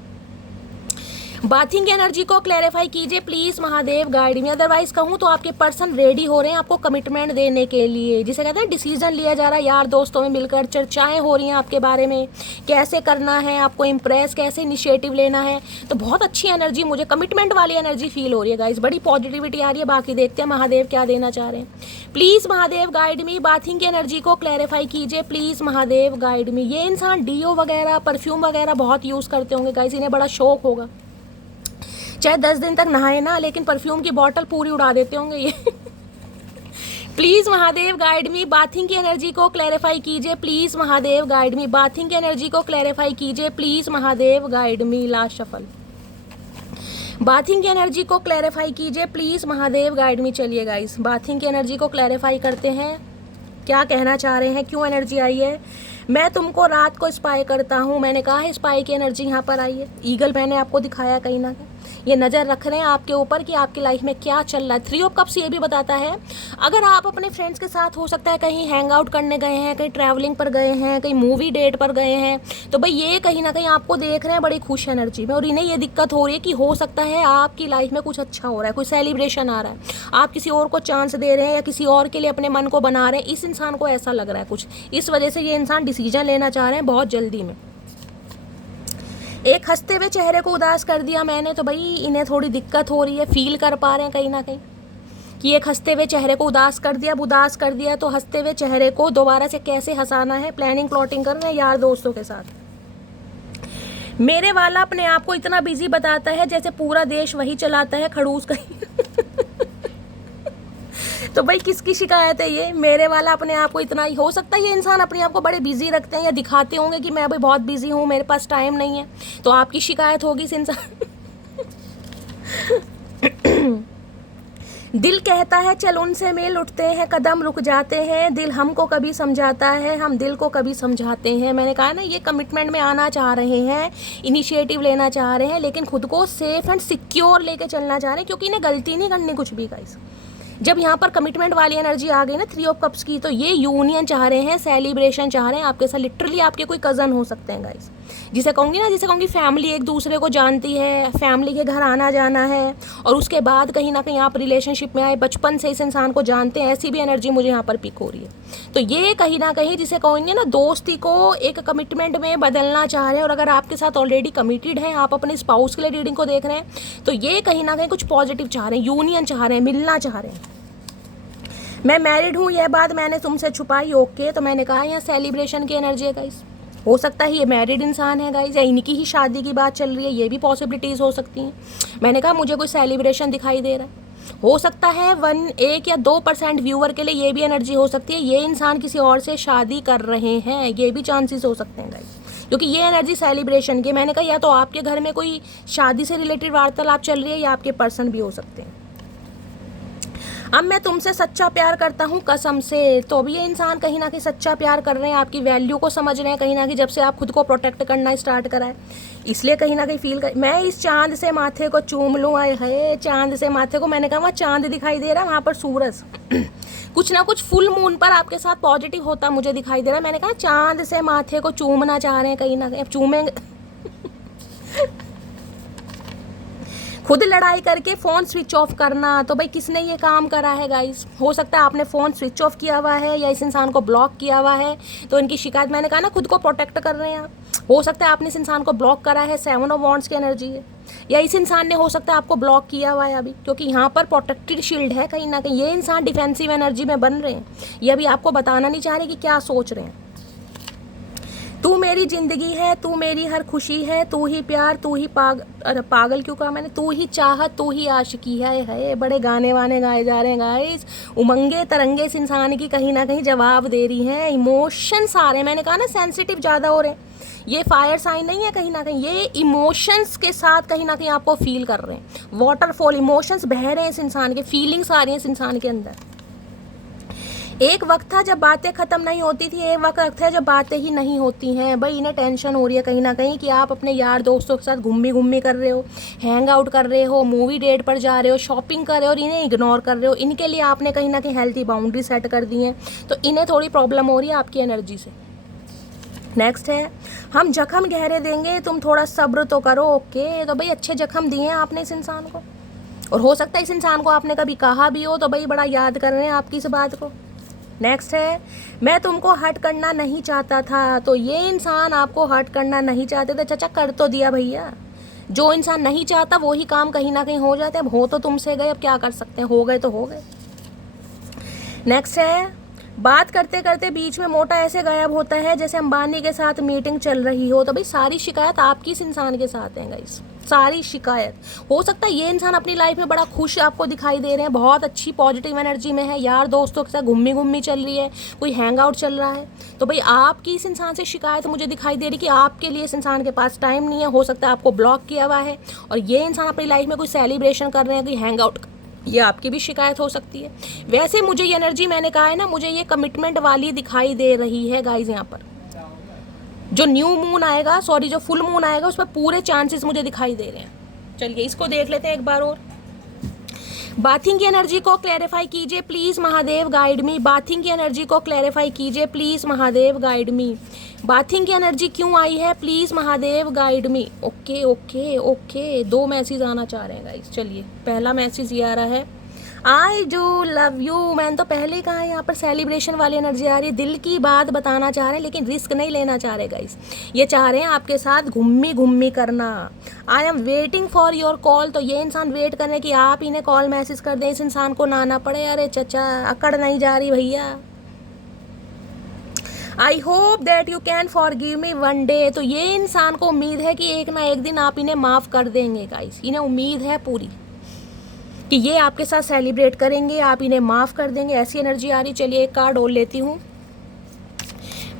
बाथिंग की एनर्जी को क्लैरिफाई कीजिए प्लीज महादेव, गाइड में। अदरवाइज कहूँ तो आपके पर्सन रेडी हो रहे हैं आपको कमिटमेंट देने के लिए, जिसे कहते हैं डिसीजन लिया जा रहा है, यार दोस्तों में मिलकर चर्चाएं हो रही हैं आपके बारे में, कैसे करना है आपको इम्प्रेस, कैसे इनिशिएटिव लेना है। तो बहुत अच्छी एनर्जी, मुझे कमिटमेंट वाली एनर्जी फील हो रही है गाइज, बड़ी पॉजिटिविटी आ रही है। बाकी देखते हैं महादेव क्या देना चाह रहे हैं। Please Mahadev guide me, bathing की एनर्जी को क्लैरिफाई कीजिए प्लीज महादेव गाइड मी। ये इंसान डीओ वगैरह, परफ्यूम वगैरह बहुत यूज करते होंगे गाइज, इन्हें बड़ा शौक होगा, चाहे 10 दिन तक नहाए ना, लेकिन परफ्यूम की बॉटल पूरी उड़ा देते होंगे ये। Please Mahadev guide me, bathing की एनर्जी को क्लैरिफाई कीजिए please Mahadev guide me, bathing की एनर्जी को क्लैरिफाई कीजिए please Mahadev guide me. Last shuffle, bathing की एनर्जी को क्लैरिफाई कीजिए प्लीज महादेव गाइड मी। चलिए गाइस बाथिंग की एनर्जी को क्लैरिफाई करते हैं, क्या कहना चाह रहे हैं, क्यों एनर्जी आई है। मैं तुमको रात को स्पाई करता हूँ, मैंने कहा है स्पाई की एनर्जी यहाँ पर आई है। ईगल मैंने आपको दिखाया कहीं ना कहीं, ये नज़र रख रहे हैं आपके ऊपर कि आपकी लाइफ में क्या चल रहा है। 3 ऑफ कप्स ये भी बताता है अगर आप अपने फ्रेंड्स के साथ हो सकता है कहीं हैंग आउट करने गए हैं, कहीं ट्रैवलिंग पर गए हैं, कहीं मूवी डेट पर गए हैं, तो भाई ये कहीं ना कहीं आपको देख रहे हैं बड़ी खुश एनर्जी में, और इन्हें ये दिक्कत हो रही है कि हो सकता है आपकी लाइफ में कुछ अच्छा हो रहा है, कोई सेलिब्रेशन आ रहा है, आप किसी और को चांस दे रहे हैं या किसी और के लिए अपने मन को बना रहे हैं। इस इंसान को ऐसा लग रहा है कुछ, इस वजह से ये इंसान डिसीजन लेना चाह रहे हैं बहुत जल्दी में। एक हंसते हुए चेहरे को उदास कर दिया मैंने, तो भाई इन्हें थोड़ी दिक्कत हो रही है, फील कर पा रहे हैं कहीं ना कहीं कि एक हंसते हुए चेहरे को उदास कर दिया। अब उदास कर दिया तो हंसते हुए चेहरे को दोबारा से कैसे हंसाना है, प्लानिंग प्लॉटिंग कर रहे हैं यार दोस्तों के साथ। मेरे वाला अपने आप को इतना बिजी बताता है जैसे पूरा देश वही चलाता है, खड़ूस कहीं। तो भाई किसकी शिकायत है ये, मेरे वाला अपने आप को इतना ही। हो सकता है ये इंसान अपने आप को बड़े बिजी रखते हैं या दिखाते होंगे कि मैं अभी बहुत बिजी हूँ, मेरे पास टाइम नहीं है, तो आपकी शिकायत होगी इस इंसान। दिल कहता है चल उनसे मिल, उठते हैं कदम रुक जाते हैं, दिल हमको कभी समझाता है, हम दिल को कभी समझाते हैं। मैंने कहा ना ये कमिटमेंट में आना चाह रहे हैं, इनिशिएटिव लेना चाह रहे हैं, लेकिन खुद को सेफ एंड सिक्योर लेके चलना चाह रहे हैं, क्योंकि इन्हें गलती नहीं करनी कुछ भी गाइस। जब यहाँ पर कमिटमेंट वाली एनर्जी आ गई ना 3 ऑफ कप्स की, तो ये यूनियन चाह रहे हैं, सेलिब्रेशन चाह रहे हैं आपके साथ। लिटरली आपके कोई कज़न हो सकते हैं गाइस, जिसे कहूँगी फैमिली एक दूसरे को जानती है, फैमिली के घर आना जाना है, और उसके बाद कहीं ना कहीं आप रिलेशनशिप में आए, बचपन से इस इंसान को जानते हैं, ऐसी भी एनर्जी मुझे यहाँ पर पिक हो रही है। तो ये कहीं ना कहीं जिसे कहेंगे ना दोस्ती को एक कमिटमेंट में बदलना चाह रहे हैं, और अगर आपके साथ ऑलरेडी कमिटेड हैं, आप अपने स्पाउस के लिए रीडिंग को देख रहे हैं, तो ये कहीं ना कहीं कुछ पॉजिटिव चाह रहे हैं, यूनियन चाह रहे हैं, मिलना चाह रहे हैं। मैं मैरिड हूँ, यह बात मैंने तुमसे छुपाई, ओके। तो मैंने कहा यहाँ सेलिब्रेशन की एनर्जी है गाइस, हो सकता है ये मैरिड इंसान है गाइस, या इनकी ही शादी की बात चल रही है, ये भी पॉसिबिलिटीज़ हो सकती हैं। मैंने कहा मुझे कोई सेलिब्रेशन दिखाई दे रहा है, हो सकता है 1 या 2% व्यूअर के लिए ये भी एनर्जी हो सकती है, ये इंसान किसी और से शादी कर रहे हैं, ये भी चांसेस हो सकते हैं गाइस, क्योंकि ये एनर्जी सेलिब्रेशन की। मैंने कहा या तो आपके घर में कोई शादी से रिलेटेड वार्तालाप चल रही है, या आपके पर्सन भी हो सकते हैं। अब मैं तुमसे सच्चा प्यार करता हूँ कसम से, तो अभी ये इंसान कहीं ना कहीं सच्चा प्यार कर रहे हैं, आपकी वैल्यू को समझ रहे हैं कहीं ना कहीं, जब से आप खुद को प्रोटेक्ट करना स्टार्ट करा है, इसलिए कहीं ना कहीं फील कर, मैं इस चांद से माथे को चूम लूँ, आए है चांद से माथे को, मैंने कहा वहाँ चांद दिखाई दे रहा है, वहाँ पर सूरज कुछ ना कुछ फुल मून पर आपके साथ पॉजिटिव होता मुझे दिखाई दे रहा है। मैंने कहा चांद से माथे को चूमना चाह रहे हैं कहीं ना कहीं, अब चूमेंगे खुद लड़ाई करके फ़ोन स्विच ऑफ करना, तो भाई किसने ये काम करा है गाइस? हो सकता है आपने फ़ोन स्विच ऑफ किया हुआ है या इस इंसान को ब्लॉक किया हुआ है, तो इनकी शिकायत, मैंने कहा ना खुद को प्रोटेक्ट कर रहे हैं आप। हो सकता है आपने इस इंसान को ब्लॉक करा है, 7 ऑफ वॉन्ड्स की एनर्जी है, या इस इंसान ने हो सकता है आपको ब्लॉक किया हुआ है अभी, क्योंकि यहाँ पर प्रोटेक्टेड शील्ड है कहीं ना कहीं। ये इंसान डिफेंसिव एनर्जी में बन रहे हैं, ये अभी आपको बताना नहीं चाह रहे कि क्या सोच रहे हैं। तू मेरी जिंदगी है, तू मेरी हर खुशी है, तू ही प्यार, तू ही पागल क्यों कहा मैंने, तू ही चाहत, तू ही आशिकी है। बड़े गाने वाने गाए जा रहे हैं गाइस, उमंगे तरंगे इस इंसान की कहीं ना कहीं जवाब दे रही हैं, इमोशंस आ रहे हैं, मैंने कहा ना सेंसिटिव ज़्यादा हो रहे हैं, ये फायर साइन नहीं है कहीं ना कहीं, ये इमोशंस के साथ कहीं ना कहीं आपको फील कर रहे हैं, वाटरफॉल इमोशंस बह रहे हैं इस इंसान के, फीलिंग्स आ रही हैं इस इंसान के अंदर। एक वक्त था जब बातें ख़त्म नहीं होती थी, एक वक्त है जब बातें ही नहीं होती हैं। भाई इन्हें टेंशन हो रही है कहीं ना कहीं कि आप अपने यार दोस्तों के साथ घूमी कर रहे हो, हैंग आउट कर रहे हो, मूवी डेट पर जा रहे हो, शॉपिंग कर रहे हो और इन्हें इग्नोर कर रहे हो। इनके लिए आपने कहीं ना कहीं हेल्थी बाउंड्री सेट कर दी है, तो इन्हें थोड़ी प्रॉब्लम हो रही है आपकी एनर्जी से। नेक्स्ट है, हम जख्म गहरे देंगे, तुम थोड़ा सब्र तो करो। ओके, तो भाई अच्छे जख्म दिए हैं आपने इस इंसान को, और हो सकता है इस इंसान को आपने कभी कहा भी हो, तो भाई बड़ा याद कर रहे हैं आपकी इस बात को। नेक्स्ट है, मैं तुमको हर्ट करना नहीं चाहता था, तो ये इंसान आपको हर्ट करना नहीं चाहते थे, चाचा कर तो दिया भैया। जो इंसान नहीं चाहता वही काम कहीं ना कहीं हो जाता है, अब हो तो तुमसे गए, अब क्या कर सकते हैं, हो गए तो हो गए। नेक्स्ट है, बात करते करते बीच में मोटा ऐसे गायब होता है जैसे अंबानी के साथ मीटिंग चल रही हो, तो भाई सारी शिकायत आपकी इस इंसान के साथ है गाइस, सारी शिकायत। हो सकता है ये इंसान अपनी लाइफ में बड़ा खुश आपको दिखाई दे रहे हैं, बहुत अच्छी पॉजिटिव एनर्जी में है, यार दोस्तों के साथ घूमी चल रही है, कोई हैंग आउट चल रहा है, तो भाई आपकी इस इंसान से शिकायत मुझे दिखाई दे रही कि आपके लिए इस इंसान के पास टाइम नहीं है। हो सकता है आपको ब्लॉक किया हुआ है और ये इंसान अपनी लाइफ में कोई सेलिब्रेशन कर रहे हैं, कोई हैंग आउट, ये आपकी भी शिकायत हो सकती है। वैसे मुझे ये एनर्जी, मैंने कहा है ना, मुझे ये कमिटमेंट वाली दिखाई दे रही है गाइज। यहाँ पर जो न्यू मून आएगा, सॉरी जो फुल मून आएगा, उस पर पूरे चांसेस मुझे दिखाई दे रहे हैं। चलिए इसको देख लेते हैं एक बार और। बाथिंग की एनर्जी को क्लैरिफाई कीजिए please Mahadev guide me. Bathing की एनर्जी को क्लैरिफाई कीजिए please Mahadev guide me. Bathing की एनर्जी क्यों आई है, please Mahadev guide me. Okay okay okay, 2 message आना चाह रहे हैं गाइस। चलिए पहला मैसेज ये आ रहा है, आई डू लव यू। मैंने तो पहले कहा है, यहाँ पर सेलिब्रेशन वाली एनर्जी आ रही है, दिल की बात बताना चाह रहे हैं लेकिन रिस्क नहीं लेना चाह रहे गाइस। ये चाह रहे हैं आपके साथ घूमी करना। I am waiting for your call, तो ये इंसान वेट कर रहे हैं कि आप इन्हें कॉल मैसेज कर दें, इस इंसान को ना आना पड़े। अरे चचा अकड़ नहीं जा रही भैया। I hope that you can forgive me one day, तो ये इंसान को उम्मीद है कि एक ना एक दिन आप इन्हें माफ़ कर देंगे गाइस। इन्हें उम्मीद है पूरी कि ये आपके साथ सेलिब्रेट करेंगे, आप इन्हें माफ़ कर देंगे, ऐसी एनर्जी आ रही। चलिए एक कार्ड और लेती हूँ।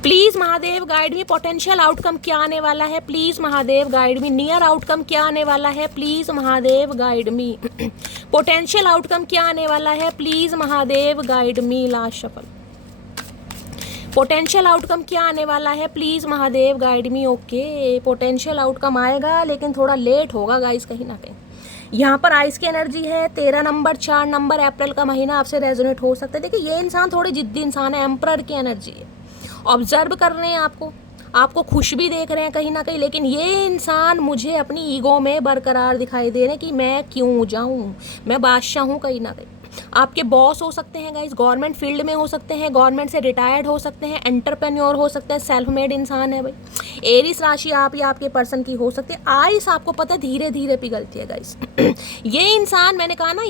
Please Mahadev guide me, potential outcome क्या आने वाला है, please Mahadev guide me. Near outcome क्या आने वाला है, please Mahadev guide me. Potential outcome क्या आने वाला है, please Mahadev guide me. Last shuffle. Potential outcome क्या आने वाला है, please Mahadev guide me. Okay, potential outcome आएगा लेकिन थोड़ा लेट होगा गाइस कहीं ना कहीं। यहाँ पर आइस की एनर्जी है, 13 नंबर 4 नंबर अप्रैल का महीना आपसे रेजोनेट हो सकता है। देखिए ये इंसान थोड़ी जिद्दी इंसान है, एम्परर की एनर्जी है, ऑब्जर्व कर रहे हैं आपको खुश भी देख रहे हैं कहीं ना कहीं, लेकिन ये इंसान मुझे अपनी ईगो में बरकरार दिखाई दे रहे हैं कि मैं क्यों जाऊँ, मैं बादशाह हूँ कहीं ना कहीं। आपके बॉस हो सकते हैं गाइस, गवर्नमेंट फील्ड में हो सकते हैं, गवर्नमेंट से रिटायर्ड हो सकते हैं, एंटरप्रेन्योर हो सकते हैं, सेल्फ मेड इंसान है भाई। एरिस राशि आप या आपके पर्सन की हो सकती है। आइस आपको पता है धीरे धीरे पिघलती है गाइस। ये इंसान, मैंने कहा ना,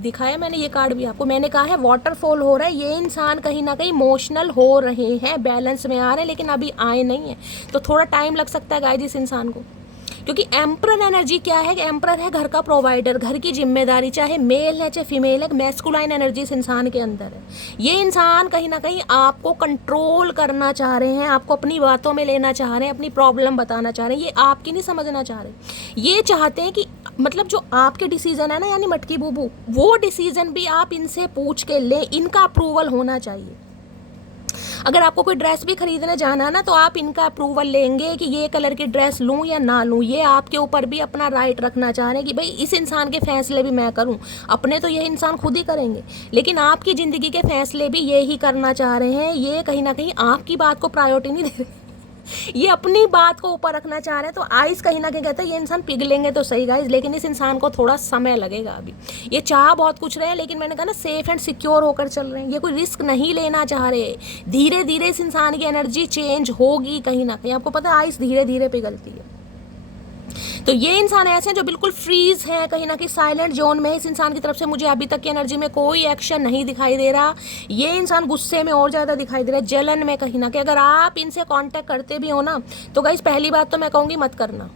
दिखाया मैंने ये कार्ड भी आपको, मैंने कहा है वाटरफॉल हो रहा है। ये इंसान कहीं ना कहीं इमोशनल हो रहे हैं, बैलेंस में आ रहे हैं, लेकिन अभी आए नहीं है, तो थोड़ा टाइम लग सकता है गाइस इस इंसान को। क्योंकि एम्परर एनर्जी क्या है? एम्परर है घर का प्रोवाइडर, घर की जिम्मेदारी, चाहे मेल है चाहे फीमेल है, मैस्कुलाइन एनर्जी इस इंसान के अंदर है। ये इंसान कहीं ना कहीं आपको कंट्रोल करना चाह रहे हैं, आपको अपनी बातों में लेना चाह रहे हैं, अपनी प्रॉब्लम बताना चाह रहे हैं, ये आपकी नहीं समझना चाह रहे। ये चाहते हैं कि मतलब जो आपके डिसीजन है ना, यानी मटकी बूबू, वो डिसीजन भी आप इनसे पूछ के लें, इनका अप्रूवल होना चाहिए। अगर आपको कोई ड्रेस भी खरीदने जाना है ना, तो आप इनका अप्रूवल लेंगे कि ये कलर की ड्रेस लूँ या ना लूँ। ये आपके ऊपर भी अपना राइट रखना चाह रहे हैं कि भाई इस इंसान के फैसले भी मैं करूँ। अपने तो ये इंसान खुद ही करेंगे, लेकिन आपकी ज़िंदगी के फैसले भी ये ही करना चाह रहे हैं। ये कहीं ना कहीं आपकी बात को प्रायोरिटी नहीं दे रहे, ये अपनी बात को ऊपर रखना चाह रहे हैं। तो आइस कहीं ना कहीं कहता है ये इंसान पिघलेंगे तो सही गाइस, लेकिन इस इंसान को थोड़ा समय लगेगा। अभी ये चाह बहुत कुछ रहे हैं, लेकिन मैंने कहा ना सेफ एंड सिक्योर होकर चल रहे हैं। ये कोई रिस्क नहीं लेना चाह रहे। धीरे धीरे इस इंसान की एनर्जी चेंज होगी कहीं ना कहीं। आपको पता है आइस धीरे धीरे पिघलती है। तो ये इंसान ऐसे हैं जो बिल्कुल फ्रीज है, कहीं ना कहीं साइलेंट जोन में है। इस इंसान की तरफ से मुझे अभी तक की एनर्जी में कोई एक्शन नहीं दिखाई दे रहा। ये इंसान गुस्से में और ज़्यादा दिखाई दे रहा है, जलन में कहीं ना कहीं। अगर आप इनसे कांटेक्ट करते भी हो ना, तो गाइस पहली बात तो मैं कहूँगी मत करना,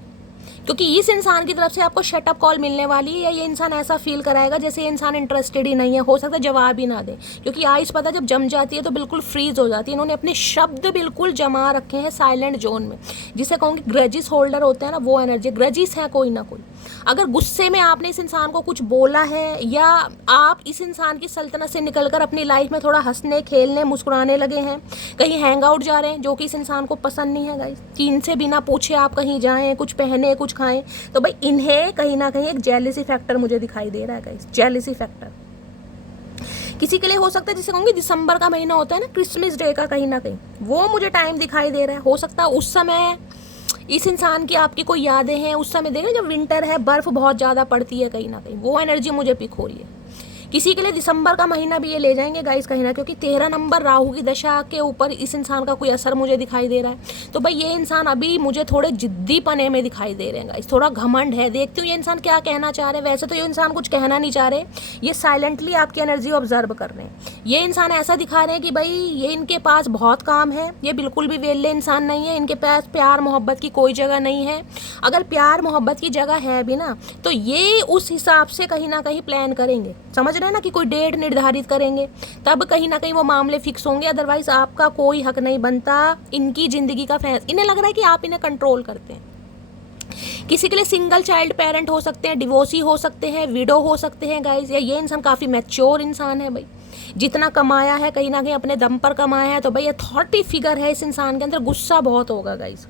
क्योंकि इस इंसान की तरफ से आपको शटअप कॉल मिलने वाली है, या ये इंसान ऐसा फील कराएगा जैसे ये इंसान इंटरेस्टेड ही नहीं है। हो सकता है जवाब ही ना दे, क्योंकि आइस पता जब जम जाती है तो बिल्कुल फ्रीज हो जाती है। इन्होंने अपने शब्द बिल्कुल जमा रखे हैं साइलेंट जोन में, जिसे कहूँगी ग्रजिस होल्डर होते हैं ना, वो एनर्जी। ग्रजिस है कोई ना कोई। अगर गुस्से में आपने इस इंसान को कुछ बोला है, या आप इस इंसान की सल्तनत से निकलकर अपनी लाइफ में थोड़ा हंसने खेलने मुस्कुराने लगे हैं, कहीं हैंग आउट जा रहे हैं, जो कि इस इंसान को पसंद नहीं है गाइस। चीन से बिना पूछे आप कहीं जाएं, कुछ पहने कुछ खाएं, तो भाई इन्हें कहीं ना कहीं एक जेलसी फैक्टर मुझे दिखाई दे रहा है गाइस। जेलसी फैक्टर किसी के लिए हो सकता है, जिसे कहूँगी दिसंबर का महीना होता है ना, क्रिसमस डे का, कहीं ना कहीं वो मुझे टाइम दिखाई दे रहा है। हो सकता है उस समय इस इंसान की आपकी कोई यादें हैं। उस समय देख रहे जब विंटर है, बर्फ़ बहुत ज़्यादा पड़ती है, कहीं ना कहीं वो एनर्जी मुझे पिक हो रही है। किसी के लिए दिसंबर का महीना भी ये ले जाएंगे गाइस कहीं ना, क्योंकि 13 नंबर राहु की दशा के ऊपर इस इंसान का कोई असर मुझे दिखाई दे रहा है। तो भाई ये इंसान अभी मुझे थोड़े जिद्दी पने में दिखाई दे रहे हैं गाइस, थोड़ा घमंड है। देखती हूँ ये इंसान क्या कहना चाह रहे हैं। वैसे तो ये इंसान कुछ कहना नहीं चाह रहे, ये साइलेंटली आपकी एनर्जी ऑब्जर्व कर रहे हैं। ये इंसान ऐसा दिखा रहे हैं कि भाई ये इनके पास बहुत काम है, ये बिल्कुल भी वेले इंसान नहीं है, इनके पास प्यार मोहब्बत की कोई जगह नहीं है। अगर प्यार मोहब्बत की जगह है भी ना, तो ये उस हिसाब से कहीं ना कहीं प्लान करेंगे। समझ रहे हैं ना, कि कोई डेट निर्धारित करेंगे, तब कहीं ना कहीं वो मामले फिक्स होंगे। अदरवाइज आपका कोई हक नहीं बनता इनकी ज़िंदगी का फैसला। इन्हें लग रहा है कि आप इन्हें कंट्रोल करते हैं। किसी के लिए सिंगल चाइल्ड पेरेंट हो सकते हैं, डिवोर्सी हो सकते हैं, विडो हो सकते हैं गाइस। या ये इंसान काफ़ी मैच्योर इंसान है भाई, जितना कमाया है कहीं ना कहीं अपने दम पर कमाया है। तो भाई अथॉरिटी फिगर है इस इंसान के अंदर, गुस्सा बहुत होगा गाइस।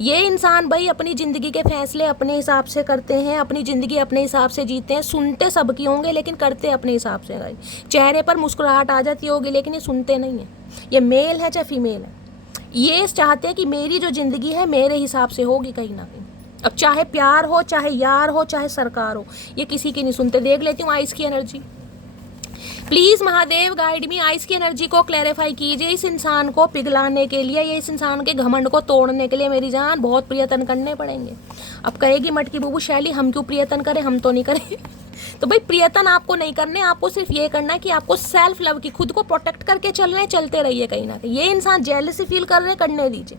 ये इंसान भाई अपनी ज़िंदगी के फैसले अपने हिसाब से करते हैं, अपनी ज़िंदगी अपने हिसाब से जीते हैं। सुनते सबकी होंगे, लेकिन करते अपने हिसाब से गाइस। चेहरे पर मुस्कुराहट आ जाती होगी, लेकिन ये सुनते नहीं हैं। ये मेल है चाहे फीमेल है, ये चाहते हैं कि मेरी जो ज़िंदगी है मेरे हिसाब से होगी कहीं ना कहीं। अब चाहे प्यार हो, चाहे यार हो, चाहे सरकार हो, ये किसी की नहीं सुनते। देख लेती हूँ आइस की energy. Please Mahadev guide me, ice की एनर्जी को क्लैरिफाई कीजिए। इस इंसान को पिघलाने के लिए, या इस इंसान के घमंड को तोड़ने के लिए मेरी जान बहुत प्रयत्न करने पड़ेंगे। अब कहेगी मटकी बूबू शैली हम क्यों प्रयत्न करें, हम तो नहीं करें। तो भाई प्रयत्न आपको नहीं करने, आपको सिर्फ ये करना है कि आपको सेल्फ लव की, खुद को प्रोटेक्ट करके चल रहे हैं, चलते रहिए कहीं ना कहीं। ये इंसान जेलसी फील कर रहे हैं, करने दीजिए।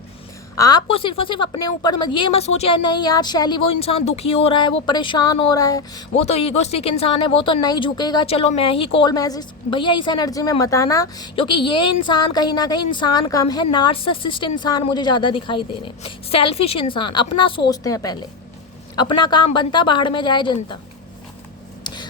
आपको सिर्फ और सिर्फ अपने ऊपर मत, ये मत सोचे नहीं यार शैली वो इंसान दुखी हो रहा है, वो परेशान हो रहा है, वो तो ईगोस्टिक इंसान है, वो तो नहीं झुकेगा, चलो मैं ही कॉल मैसेज। भैया इस एनर्जी में मत आना, क्योंकि ये इंसान कहीं ना कहीं इंसान कम है, नार्सिसिस्ट इंसान मुझे ज़्यादा दिखाई दे रहे हैं। सेल्फिश इंसान, अपना सोचते हैं पहले, अपना काम बनता बाहर में जाए जनता।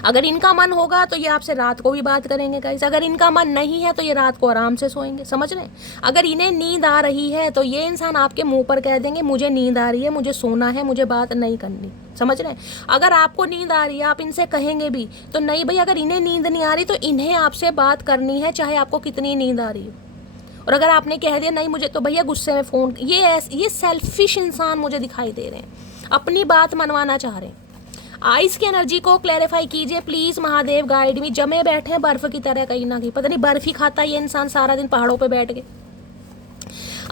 अगर इनका मन होगा तो ये आपसे रात को भी बात करेंगे गाइस। अगर इनका मन नहीं है तो ये रात को आराम से सोएंगे। समझ रहे हैं? अगर इन्हें नींद आ रही है तो ये इंसान आपके मुंह पर कह देंगे मुझे नींद आ रही है, मुझे सोना है, मुझे बात नहीं करनी। समझ रहे हैं? अगर आपको नींद आ रही है आप इनसे कहेंगे भी तो नहीं भाई, अगर इन्हें नींद नहीं आ रही तो इन्हें आपसे बात करनी है, चाहे आपको कितनी नींद आ रही हो। और अगर आपने कह दिया नहीं मुझे, तो भैया गुस्से में फ़ोन। ये सेल्फिश इंसान मुझे दिखाई दे रहे हैं, अपनी बात मनवाना चाह रहे हैं। आइस की एनर्जी को क्लैरिफाई कीजिए प्लीज़ महादेव गाइड मी। जमे बैठे हैं बर्फ़ की तरह कहीं ना कहीं, पता नहीं बर्फ़ ही खाता है ये इंसान सारा दिन पहाड़ों पे बैठ के।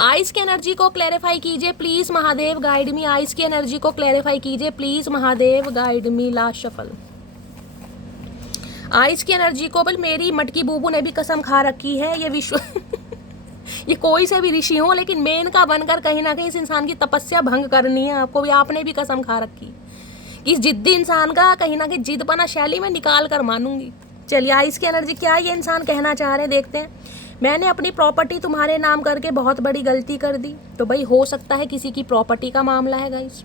आइस की एनर्जी को क्लैरिफाई कीजिए please Mahadev guide me. Ice की एनर्जी को क्लैरिफाई कीजिए please Mahadev guide me. Last shuffle. Ice की एनर्जी को, बल मेरी मटकी बूबू ने भी कसम खा रखी है, ये विश्व ये कोई से भी ऋषि हो, लेकिन मेन का बनकर कहीं ना कहीं इस इंसान की तपस्या भंग करनी है आपको भी। आपने भी कसम खा रखी कि इस जिद्दी इंसान का कहीं ना कहीं जिद्दपना शैली में निकाल कर मानूंगी। चलिए आइस की एनर्जी क्या ये इंसान कहना चाह रहे हैं, देखते हैं। मैंने अपनी प्रॉपर्टी तुम्हारे नाम करके बहुत बड़ी गलती कर दी। तो भाई हो सकता है किसी की प्रॉपर्टी का मामला है गाइस।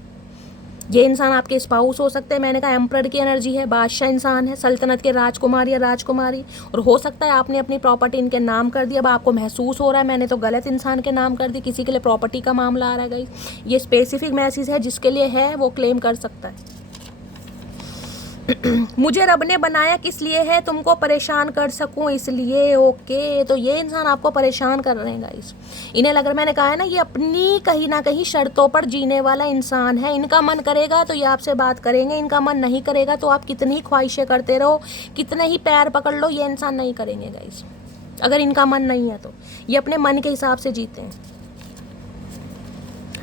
ये इंसान आपके स्पाउस हो सकते हैं। मैंने कहा एम्परर की एनर्जी है, बादशाह इंसान है, सल्तनत के राजकुमार या राजकुमारी। और हो सकता है आपने अपनी प्रॉपर्टी इनके नाम कर दी। अब आपको महसूस हो रहा है मैंने तो गलत इंसान के नाम कर दी, किसी के लिए प्रॉपर्टी का मामला आ रहा है गाइस। ये स्पेसिफिक मैसेज है, जिसके लिए है वो क्लेम कर सकता है। मुझे रब ने बनाया किस लिए है, तुमको परेशान कर सकूं इसलिए। ओके, तो ये इंसान आपको परेशान कर रहे हैं गाइस। इन्हें लग रहा, मैंने कहा है ना, ये अपनी कहीं ना कहीं शर्तों पर जीने वाला इंसान है। इनका मन करेगा तो ये आपसे बात करेंगे, इनका मन नहीं करेगा तो आप कितनी ही ख्वाहिशें करते रहो, कितने ही पैर पकड़ लो, ये इंसान नहीं करेंगे गाइस। अगर इनका मन नहीं है तो ये अपने मन के हिसाब से जीते हैं।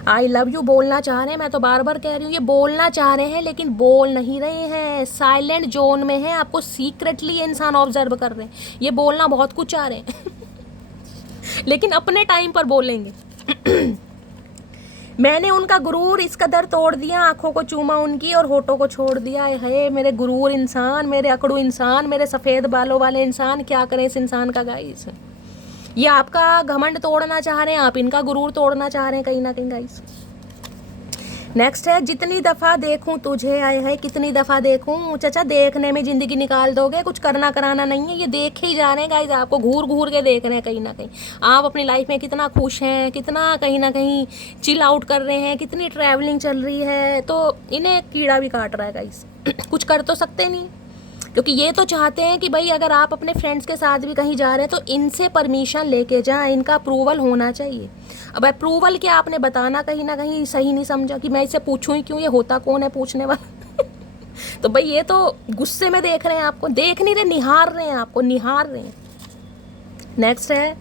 आई लव यू बोलना चाह रहे हैं, मैं तो बार बार कह रही हूँ, ये बोलना चाह रहे हैं लेकिन बोल नहीं रहे हैं, साइलेंट जोन में है। आपको सीक्रेटली ये इंसान ऑब्जर्व कर रहे हैं। ये बोलना बहुत कुछ चाह रहे हैं लेकिन अपने टाइम पर बोलेंगे। मैंने उनका गुरूर इस कदर तोड़ दिया, आंखों को चूमा उनकी और होठों को छोड़ दिया। है मेरे गुरूर इंसान, मेरे अकड़ू इंसान, मेरे सफ़ेद बालों वाले इंसान, क्या करें इस इंसान का गाइस। ये आपका घमंड तोड़ना चाह रहे हैं, आप इनका गुरूर तोड़ना चाह रहे हैं कहीं ना कहीं गाइस। नेक्स्ट है, जितनी दफ़ा देखूं तुझे, आए है कितनी दफ़ा देखूं। चाचा देखने में ज़िंदगी निकाल दोगे, कुछ करना कराना नहीं है। ये देखे ही जा रहे हैं गाइस, आपको घूर घूर के देख रहे हैं कहीं ना कहीं। आप अपनी लाइफ में कितना खुश हैं, कितना कहीं ना कहीं चिल आउट कर रहे हैं, कितनी ट्रैवलिंग चल रही है। तो इन्हें कीड़ा भी काट रहा है गाइस। कुछ कर तो सकते नहीं, क्योंकि ये तो चाहते हैं कि भाई अगर आप अपने फ्रेंड्स के साथ भी कहीं जा रहे हैं तो इनसे परमिशन लेके जाएं, इनका अप्रूवल होना चाहिए। अब अप्रूवल क्या, आपने बताना कहीं ना कहीं सही नहीं समझा कि मैं इसे पूछूं ही क्यों, ये होता कौन है पूछने वाला। तो भाई ये तो गुस्से में देख रहे हैं आपको, देख नहीं रहे, निहार रहे हैं आपको, निहार रहे हैं। नेक्स्ट है,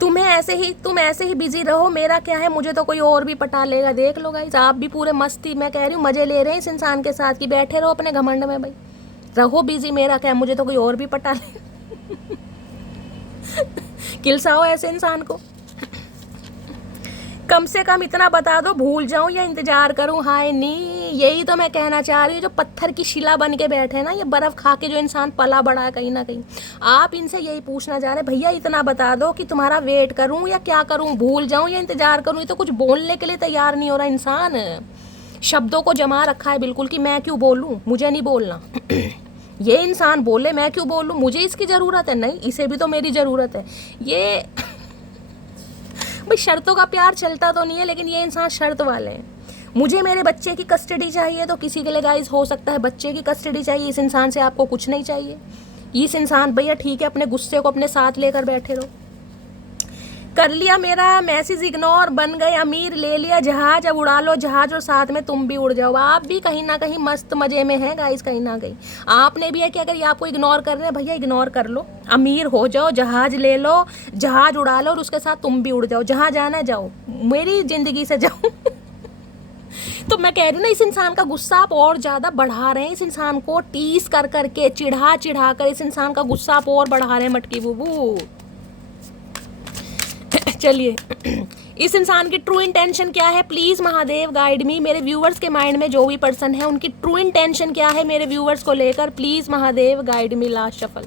तुम ऐसे ही बिजी रहो, मेरा क्या है, मुझे तो कोई और भी पटा लेगा। देख लो गाइस, आप भी पूरे मस्ती, मैं कह रही हूँ मजे ले रहे हैं इस इंसान के साथ, कि बैठे रहो अपने घमंड में, भाई रहो बिजी, मेरा क्या, मुझे तो कोई और भी पटा ले। किलसाओ ऐसे इंसान को। कम से कम इतना बता दो, भूल जाऊं या इंतजार करूं। हाय नी, यही तो मैं कहना चाह रही हूँ। जो पत्थर की शिला बन के बैठे हैं ना, ये बर्फ खा के जो इंसान पला बड़ा है कहीं ना कहीं, आप इनसे यही पूछना चाह रहे हैं, भैया इतना बता दो कि तुम्हारा वेट करूं या क्या करूं, भूल जाऊं या इंतजार करूं। ये तो कुछ बोलने के लिए तैयार नहीं हो रहा इंसान, शब्दों को जमा रखा है बिल्कुल कि मैं क्यों बोलूं, मुझे नहीं बोलना। ये इंसान बोले मैं क्यों बोलूं, मुझे इसकी ज़रूरत है नहीं, इसे भी तो मेरी ज़रूरत है। ये भाई शर्तों का प्यार चलता तो नहीं है, लेकिन ये इंसान शर्त वाले हैं। मुझे मेरे बच्चे की कस्टडी चाहिए, तो किसी के लिए गाइस हो सकता है बच्चे की कस्टडी चाहिए। इस इंसान से आपको कुछ नहीं चाहिए। इस इंसान, भैया ठीक है, अपने गुस्से को अपने साथ लेकर बैठे रहो। कर लिया मेरा मैसेज इग्नोर, बन गए अमीर, ले लिया जहाज, अब उड़ा लो जहाज और साथ में तुम भी उड़ जाओ। आप भी कहीं ना कहीं मस्त मजे में हैं गाइस, कहीं ना कहीं आपने भी है कि अगर ये आपको इग्नोर कर रहे हैं, भैया इग्नोर कर लो, अमीर हो जाओ, जहाज ले लो, जहाज उड़ा लो और उसके साथ तुम भी उड़ जाओ, जहाँ जाना है जाओ, मेरी जिंदगी से जाओ। तो मैं कह रही हूँ ना, इस इंसान का गुस्सा आप और ज़्यादा बढ़ा रहे हैं। इस इंसान को टीस कर करके, चिढ़ा चिढ़ा कर इस इंसान का गुस्सा आप और बढ़ा रहे हैं मटकी बुबू। चलिए, इस इंसान की ट्रू इंटेंशन क्या है, प्लीज़ महादेव गाइड मी। मेरे व्यूवर्स के माइंड में जो भी पर्सन है, उनकी ट्रू इंटेंशन क्या है मेरे व्यूवर्स को लेकर, please Mahadev guide me. Last shuffle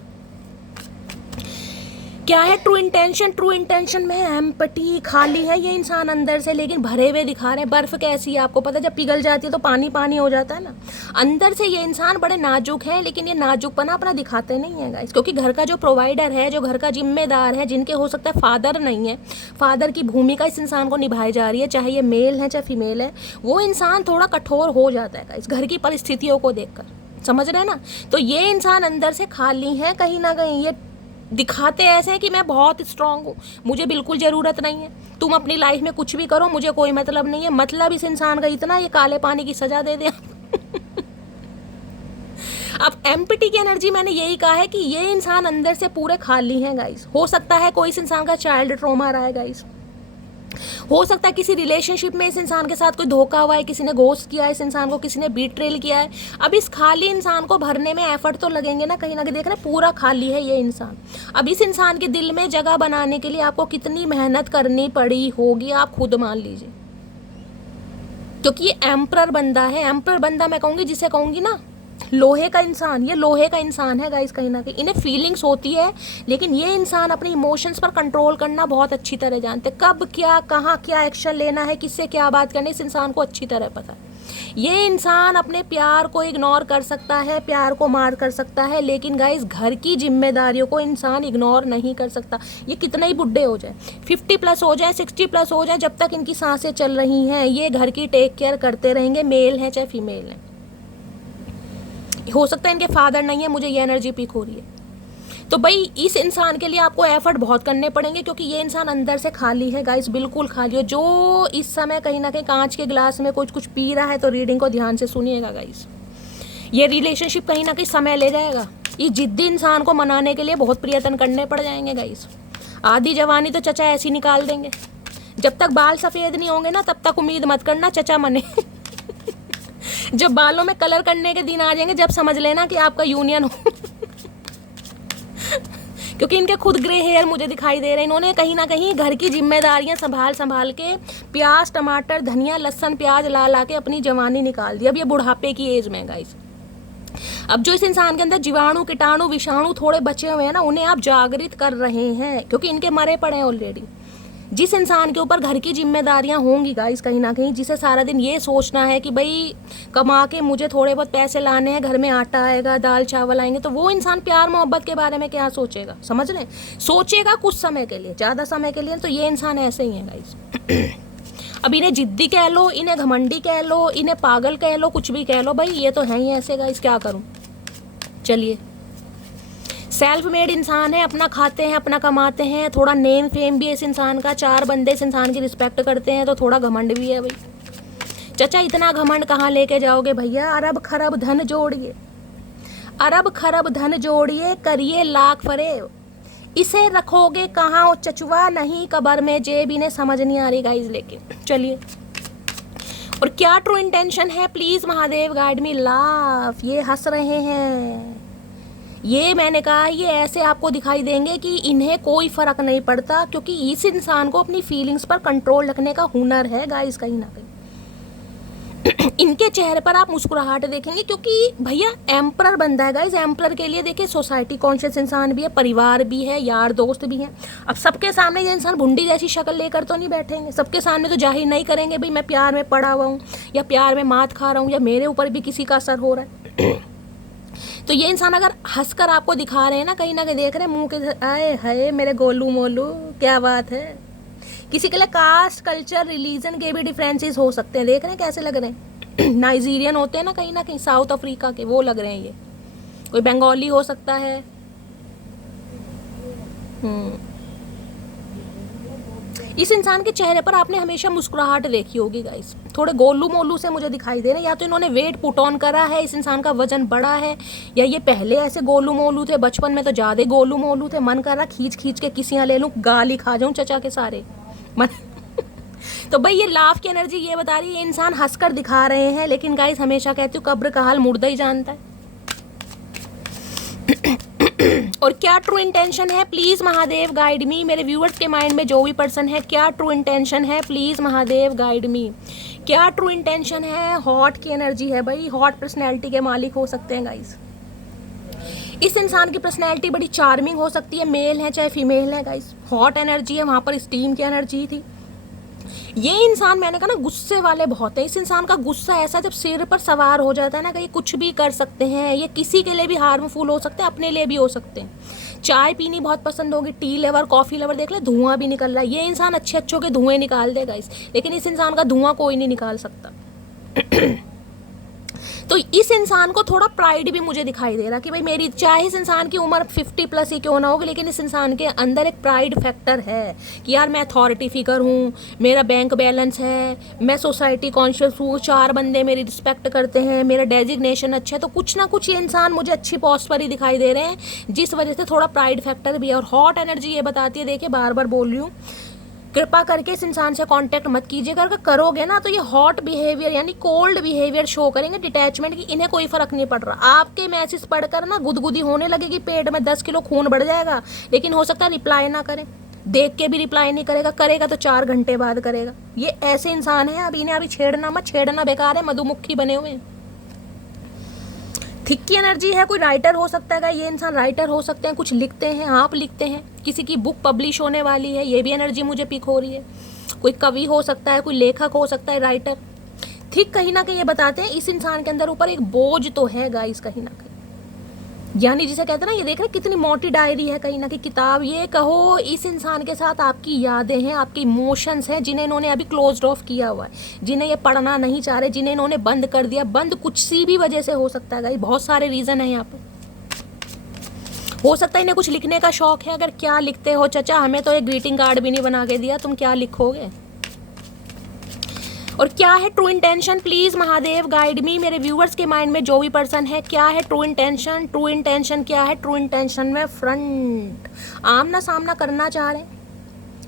क्या है ट्रू इंटेंशन? ट्रू इंटेंशन में एम्पटी, खाली है ये इंसान अंदर से, लेकिन भरे हुए दिखा रहे हैं। बर्फ कैसी है आपको पता, जब पिघल जाती है तो पानी पानी हो जाता है ना। अंदर से ये इंसान बड़े नाजुक है, लेकिन ये नाजुकपना अपना दिखाते नहीं है गाइस, क्योंकि घर का जो प्रोवाइडर है, जो घर का जिम्मेदार है, जिनके हो सकता है फादर नहीं है, फादर की भूमिका इस इंसान को निभाई जा रही है, चाहे ये मेल है चाहे फीमेल है, वो इंसान थोड़ा कठोर हो जाता है गाइस घर की परिस्थितियों को देखकर। समझ रहे हैं ना? तो ये इंसान अंदर से खाली है कहीं ना कहीं। ये दिखाते ऐसे हैं कि मैं बहुत स्ट्रांग हूँ, मुझे बिल्कुल ज़रूरत नहीं है, तुम अपनी लाइफ में कुछ भी करो, मुझे कोई मतलब नहीं है। मतलब इस इंसान का इतना, ये काले पानी की सज़ा दे दे। अब एम्पटी की एनर्जी मैंने यही कहा है कि ये इंसान अंदर से पूरे खाली हैं गाइस। हो सकता है कोई इस इंसान का चाइल्ड ट्रॉमा रहा है गाइस, हो सकता है किसी रिलेशनशिप में इस इंसान के साथ कोई धोखा हुआ है, किसी ने घोस्ट किया है इस इंसान को, किसी ने बीट्रेल किया है। अब इस खाली इंसान को भरने में एफर्ट तो लगेंगे ना, कहीं ना कहीं देख रहे हैं पूरा खाली है ये इंसान। अब इस इंसान के दिल में जगह बनाने के लिए आपको कितनी मेहनत करनी पड़ी होगी आप खुद मान लीजिए, क्योंकि ये एम्परर बंदा है। एम्परर बंदा मैं कहूँगी, जिसे कहूँगी ना लोहे का इंसान, ये लोहे का इंसान है गाइस। कहीं ना कहीं इन्हें फीलिंग्स होती है, लेकिन ये इंसान अपने इमोशंस पर कंट्रोल करना बहुत अच्छी तरह जानते हैं। कब क्या, कहाँ क्या एक्शन लेना है, किससे क्या बात करनी, इस इंसान को अच्छी तरह पता है। ये इंसान अपने प्यार को इग्नोर कर सकता है, प्यार को मार कर सकता है, लेकिन गाइस घर की जिम्मेदारियों को इंसान इग्नोर नहीं कर सकता। ये कितना ही बुढ़े हो जाए, 50+ हो जाए, 60+ हो जाए, जब तक इनकी सांसें चल रही हैं ये घर की टेक केयर करते रहेंगे, मेल है चाहे फीमेल है। हो सकता है इनके फादर नहीं है, मुझे ये एनर्जी पिक हो रही है। तो भाई इस इंसान के लिए आपको एफर्ट बहुत करने पड़ेंगे, क्योंकि ये इंसान अंदर से खाली है गाइस, बिल्कुल खाली है। जो इस समय कहीं ना कहीं कांच के गिलास में कुछ पी रहा है, तो रीडिंग को ध्यान से सुनिएगा गाइस। ये रिलेशनशिप कहीं ना कहीं समय ले जाएगा। ये जिद्दी इंसान को मनाने के लिए बहुत प्रयत्न करने पड़ जाएंगे गाइस। आधी जवानी तो चचा ऐसी निकाल देंगे। जब तक बाल सफ़ेद नहीं होंगे ना, तब तक उम्मीद मत करना चचा मने। जब बालों में कलर करने के दिन आ जाएंगे, जब समझ लेना कि आपका यूनियन हो। क्योंकि इनके खुद ग्रे हेयर मुझे दिखाई दे रहे हैं। इन्होंने कहीं ना कहीं घर की जिम्मेदारियां संभाल के प्याज, टमाटर, धनिया, लहसुन, प्याज ला के अपनी जवानी निकाल दी। अब ये बुढ़ापे की एज में गाइस। अब जो इस इंसान के अंदर जीवाणु, कीटाणु, विषाणु थोड़े बचे हुए हैं ना, उन्हें आप जागृत कर रहे हैं, क्योंकि इनके मरे पड़े हैं ऑलरेडी। जिस इंसान के ऊपर घर की जिम्मेदारियां होंगी गाइस कहीं ना कहीं, जिसे सारा दिन ये सोचना है कि भाई कमा के मुझे थोड़े बहुत पैसे लाने हैं, घर में आटा आएगा, दाल चावल आएंगे, तो वो इंसान प्यार मोहब्बत के बारे में क्या सोचेगा, समझ रहे हैं? सोचेगा कुछ समय के लिए, ज़्यादा समय के लिए। तो ये इंसान ऐसे ही है गाइस। अब इन्हें जिद्दी कह लो, इन्हें घमंडी कह लो, इन्हें पागल कह लो, कुछ भी कह लो, भाई ये तो है ही ऐसे गाइस, क्या करूँ। चलिए, सेल्फ मेड इंसान है, अपना खाते हैं, अपना कमाते हैं, थोड़ा नेम फेम भी है इस इंसान का, 4 बंदे इस इंसान की रिस्पेक्ट करते हैं, तो थोड़ा घमंड भी है भाई। चचा इतना घमंड कहाँ लेके जाओगे भैया? अरब खरब धन जोड़िए, अरब खरब धन जोड़िए, करिए लाख फरेब, इसे रखोगे कहाँ ओ चचुआ, नहीं कबर में जेब। इन्हें समझ नहीं आ रही गाइज, लेकिन चलिए। और क्या ट्रू इंटेंशन है, please Mahadev guide me. Laugh, ये हंस रहे हैं, ये मैंने कहा ये ऐसे आपको दिखाई देंगे कि इन्हें कोई फर्क नहीं पड़ता, क्योंकि इस इंसान को अपनी फीलिंग्स पर कंट्रोल रखने का हुनर है गाइस कहीं ना कहीं। इनके चेहरे पर आप मुस्कुराहट देखेंगे, क्योंकि भैया एम्परर बंदा है गाइस। एम्परर के लिए देखिए सोसाइटी कॉन्शियस इंसान भी है, परिवार भी है, यार दोस्त भी हैं। अब सबके सामने ये इंसान भुंडी जैसी शक्ल लेकर तो नहीं बैठेंगे, सबके सामने तो जाहिर नहीं करेंगे भाई मैं प्यार में पड़ा हुआ हूँ, या प्यार में मात खा रहा हूँ, या मेरे ऊपर भी किसी का असर हो रहा है। तो ये इंसान अगर हंसकर आपको दिखा रहे हैं ना, कहीं ना कहीं देख रहे हैं मुंह के, आए हाय मेरे गोलू मोलू, क्या बात है। किसी के लिए कास्ट, कल्चर, रिलीजन के भी डिफरेंसेस हो सकते हैं, देख रहे हैं कैसे लग रहे हैं। नाइजीरियन होते हैं ना कहीं ना कहीं, साउथ अफ्रीका के, वो लग रहे हैं ये। कोई बंगाली हो सकता है। इस इंसान के चेहरे पर आपने हमेशा मुस्कुराहट देखी होगी गाइस। थोड़े गोलू मोलू से मुझे दिखाई दे रहे हैं, या तो इन्होंने वेट पुट ऑन करा है, इस इंसान का वजन बड़ा है, या ये पहले ऐसे गोलू मोलू थे, बचपन में तो ज़्यादा गोलू मोलू थे। मन कर रहा खींच खींच के किसियाँ ले लूँ, गाली खा जाऊँ चचा के सारे मन। तो भाई ये लाफ की एनर्जी ये बता रही है ये इंसान हंसकर दिखा रहे हैं, लेकिन गाइस हमेशा कहती हूँ कब्र का हाल मुर्दा ही जानता है। और क्या ट्रू इंटेंशन है, प्लीज महादेव गाइड मी। मेरे व्यूअर्स के माइंड में जो भी पर्सन है, क्या ट्रू इंटेंशन है, प्लीज महादेव गाइड मी। क्या ट्रू इंटेंशन है? हॉट की एनर्जी है भाई, हॉट पर्सनैलिटी के मालिक हो सकते हैं गाइस। इस इंसान की पर्सनैलिटी बड़ी चार्मिंग हो सकती है, मेल है चाहे फीमेल है गाइस। हॉट एनर्जी है, वहाँ पर स्टीम की एनर्जी थी। ये इंसान मैंने कहा ना गुस्से वाले बहुत है। इस इंसान का गुस्सा ऐसा जब सिर पर सवार हो जाता है ना, कि ये कुछ भी कर सकते हैं, ये किसी के लिए भी हार्मफुल हो सकते हैं, अपने लिए भी हो सकते हैं। चाय पीनी बहुत पसंद होगी, टी लवर, कॉफ़ी लवर, देख ले धुआं भी निकल रहा है। ये इंसान अच्छे अच्छों के धुएं निकाल देगा लेकिन इस इंसान का धुआं कोई नहीं निकाल सकता। तो इस इंसान को थोड़ा प्राइड भी मुझे दिखाई दे रहा कि भाई मेरी, चाहे इस इंसान की उम्र 50+ ही क्यों ना होगी, लेकिन इस इंसान के अंदर एक प्राइड फैक्टर है कि यार मैं अथॉरिटी फिगर हूँ, मेरा बैंक बैलेंस है, मैं सोसाइटी कॉन्शियस हूँ, 4 बंदे मेरी रिस्पेक्ट करते हैं, मेरा डेजिग्नेशन अच्छा है। तो कुछ ना कुछ ये इंसान मुझे अच्छी पोस्ट पर ही दिखाई दे रहे हैं, जिस वजह से थोड़ा प्राइड फैक्टर भी है। और हॉट एनर्जी ये बताती है, देखिए बार बार बोल रही हूँ, कृपा करके इस इंसान से कांटेक्ट मत कीजिएगा। अगर करोगे ना तो ये हॉट बिहेवियर यानी कोल्ड बिहेवियर शो करेंगे, डिटैचमेंट की। इन्हें कोई फर्क नहीं पड़ रहा। आपके मैसेज पढ़कर ना गुदगुदी होने लगेगी, पेट में 10 किलो खून बढ़ जाएगा, लेकिन हो सकता है रिप्लाई ना करें, देख के भी रिप्लाई नहीं करेगा, करेगा तो 4 घंटे बाद करेगा। ये ऐसे इंसान है। अब इन्हें अभी छेड़ना मत, छेड़ना बेकार है, मधुमक्खी बने हुए हैं। थिक की एनर्जी है, कोई राइटर हो सकता है। ये इंसान राइटर हो सकते हैं, कुछ लिखते हैं, आप लिखते हैं, किसी की बुक पब्लिश होने वाली है, ये भी एनर्जी मुझे पिक हो रही है। कोई कवि हो सकता है, कोई लेखक हो सकता है, राइटर। थिक कहीं ना कहीं ये बताते हैं इस इंसान के अंदर ऊपर एक बोझ तो है गाइस, कहीं ना कहीं, यानी जिसे कहते हैं ना, ये देख रहे कितनी मोटी डायरी है, कहीं ना कहीं किताब। ये कहो इस इंसान के साथ आपकी यादें हैं, आपके इमोशंस हैं, जिन्हें इन्होंने अभी क्लोज्ड ऑफ किया हुआ है, जिन्हें ये पढ़ना नहीं चाह रहे, जिन्हें इन्होंने बंद कर दिया। बंद कुछ सी भी वजह से हो सकता है गाइस, बहुत सारे रीजन है यहाँ पे। हो सकता है इन्हें कुछ लिखने का शौक है। अगर क्या लिखते हो चाचा, हमें तो एक ग्रीटिंग कार्ड भी नहीं बना के दिया, तुम क्या लिखोगे। और क्या है true intention, please Mahadev guide मी। मेरे व्यूअर्स के माइंड में जो भी पर्सन है, क्या है ट्रू इंटेंशन। ट्रू इंटेंशन क्या है। ट्रू इंटेंशन में फ्रंट, आमना सामना करना चाह रहे हैं।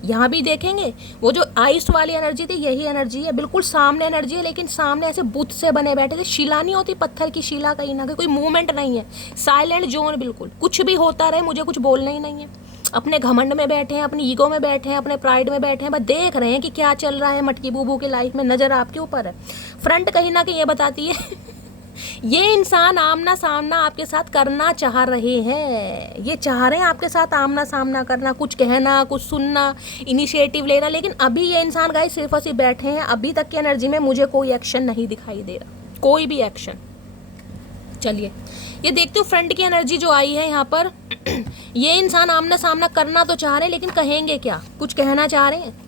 यहाँ भी देखेंगे वो जो आइस वाली एनर्जी थी, यही एनर्जी है, बिल्कुल सामने एनर्जी है, लेकिन सामने ऐसे बुत से बने बैठे थे। शिला नहीं होती, पत्थर की शिला, कहीं ना कहीं कोई मूवमेंट नहीं है, साइलेंट जोन, बिल्कुल कुछ भी होता रहे, मुझे कुछ बोलना ही नहीं है। अपने घमंड में बैठे हैं, अपनी ईगो में बैठे हैं, अपने प्राइड में बैठे हैं, बस देख रहे हैं कि क्या चल रहा है मटकी बूबू की लाइफ में। नजर आपके ऊपर है। फ्रंट कहीं ना कहीं ये बताती है ये इंसान आमना सामना आपके साथ करना चाह रहे हैं। ये चाह रहे हैं आपके साथ आमना सामना करना, कुछ कहना, कुछ सुनना, इनिशिएटिव लेना। लेकिन अभी ये इंसान गाइस सिर्फ और सिर्फ बैठे हैं। अभी तक की एनर्जी में मुझे कोई एक्शन नहीं दिखाई दे रहा, कोई भी एक्शन। चलिए ये देखते हो फ्रंट की एनर्जी जो आई है यहाँ पर। ये इंसान आमना सामना करना तो चाह रहे हैं, लेकिन कहेंगे क्या, कुछ कहना चाह रहे हैं।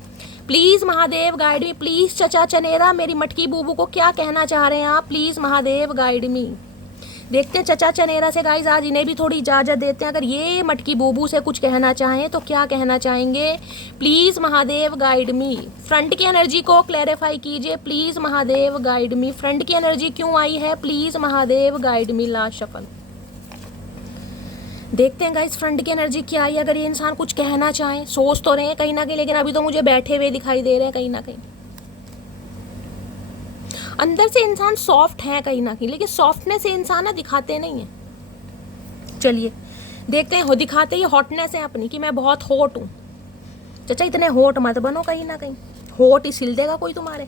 Please Mahadev guide me, please चचा चनेरा, मेरी मटकी बूबू को क्या कहना चाह रहे हैं आप, प्लीज महादेव गाइड मी। देखते हैं चचा चनेरा से गाइज, आज इन्हें भी थोड़ी इजाजत देते हैं। अगर ये मटकी बूबू से कुछ कहना चाहें तो क्या कहना चाहेंगे, please Mahadev guide me. Front की एनर्जी को क्लैरिफाई कीजिए, please Mahadev guide me. Front की एनर्जी क्यों आई है, please Mahadev guide me. Last shuffle देखते हैं गाइस, फ्रंट की एनर्जी क्या आई। अगर ये इंसान कुछ कहना चाहें, सोच तो रहे हैं कहीं ना कहीं, लेकिन अभी तो मुझे बैठे हुए दिखाई दे रहे हैं कहीं ना कहीं। अंदर से इंसान सॉफ्ट है कहीं ना कहीं, लेकिन सॉफ्टनेस से इंसान ना दिखाते नहीं है। चलिए देखते हैं, हो दिखाते ही हॉटनेस है अपनी कि मैं बहुत हॉट हूँ। चाचा इतने हॉट मत बनो, कहीं ना कहीं हॉट ही सिल देगा कोई तुम्हारे।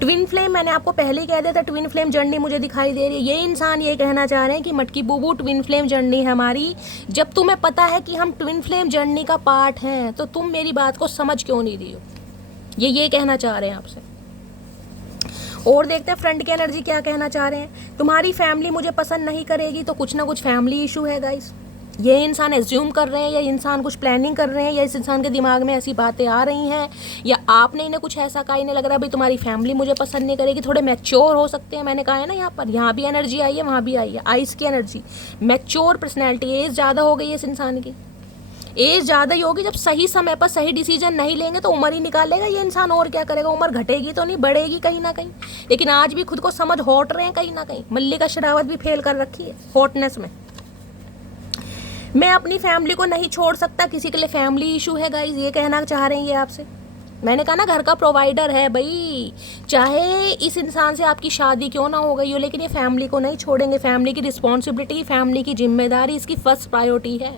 ट्विन फ्लेम मैंने आपको पहले ही कह दिया था, ट्विन फ्लेम जर्नी मुझे दिखाई दे रही है। ये इंसान ये कहना चाह रहे हैं कि मटकी बूबू ट्विन फ्लेम जर्नी है हमारी। जब तुम्हें पता है कि हम ट्विन फ्लेम जर्नी का पार्ट हैं, तो तुम मेरी बात को समझ क्यों नहीं रही हो। ये कहना चाह रहे हैं आपसे। और देखते हैं फ्रंट की एनर्जी क्या कहना चाह रहे हैं। तुम्हारी फैमिली मुझे पसंद नहीं करेगी, तो कुछ ना कुछ फैमिली इशू है गाइस। ये इंसान एज्यूम कर रहे हैं, या इंसान कुछ प्लानिंग कर रहे हैं, या इस इंसान के दिमाग में ऐसी बातें आ रही हैं, या आपने इन्हें कुछ ऐसा कहा, इन्हें लग रहा है भाई तुम्हारी फैमिली मुझे पसंद नहीं करेगी। थोड़े मैच्योर हो सकते हैं, मैंने कहा है ना, यहाँ पर यहाँ भी एनर्जी आई है, वहाँ भी आई है। आइस की एनर्जी, मैच्योर पर्सनैलिटी। एज ज़्यादा हो गई है इस इंसान की, एज ज़्यादा ही होगी। जब सही समय पर सही डिसीजन नहीं लेंगे तो उम्र ही निकालेगा ये इंसान, और क्या करेगा। उम्र घटेगी तो नहीं, बढ़ेगी कहीं ना कहीं। लेकिन आज भी खुद को समझ हॉट रहे हैं कहीं ना कहीं। मल्लिका शेरावत भी फेल कर रखी है हॉटनेस में। मैं अपनी फैमिली को नहीं छोड़ सकता, किसी के लिए फैमिली इशू है गाइज, ये कहना चाह रहे हैं ये आपसे। मैंने कहा ना घर का प्रोवाइडर है भाई, चाहे इस इंसान से आपकी शादी क्यों ना हो गई हो, लेकिन ये फैमिली को नहीं छोड़ेंगे। फैमिली की रिस्पॉन्सिबिलिटी, फैमिली की जिम्मेदारी इसकी फर्स्ट प्रायोरिटी है।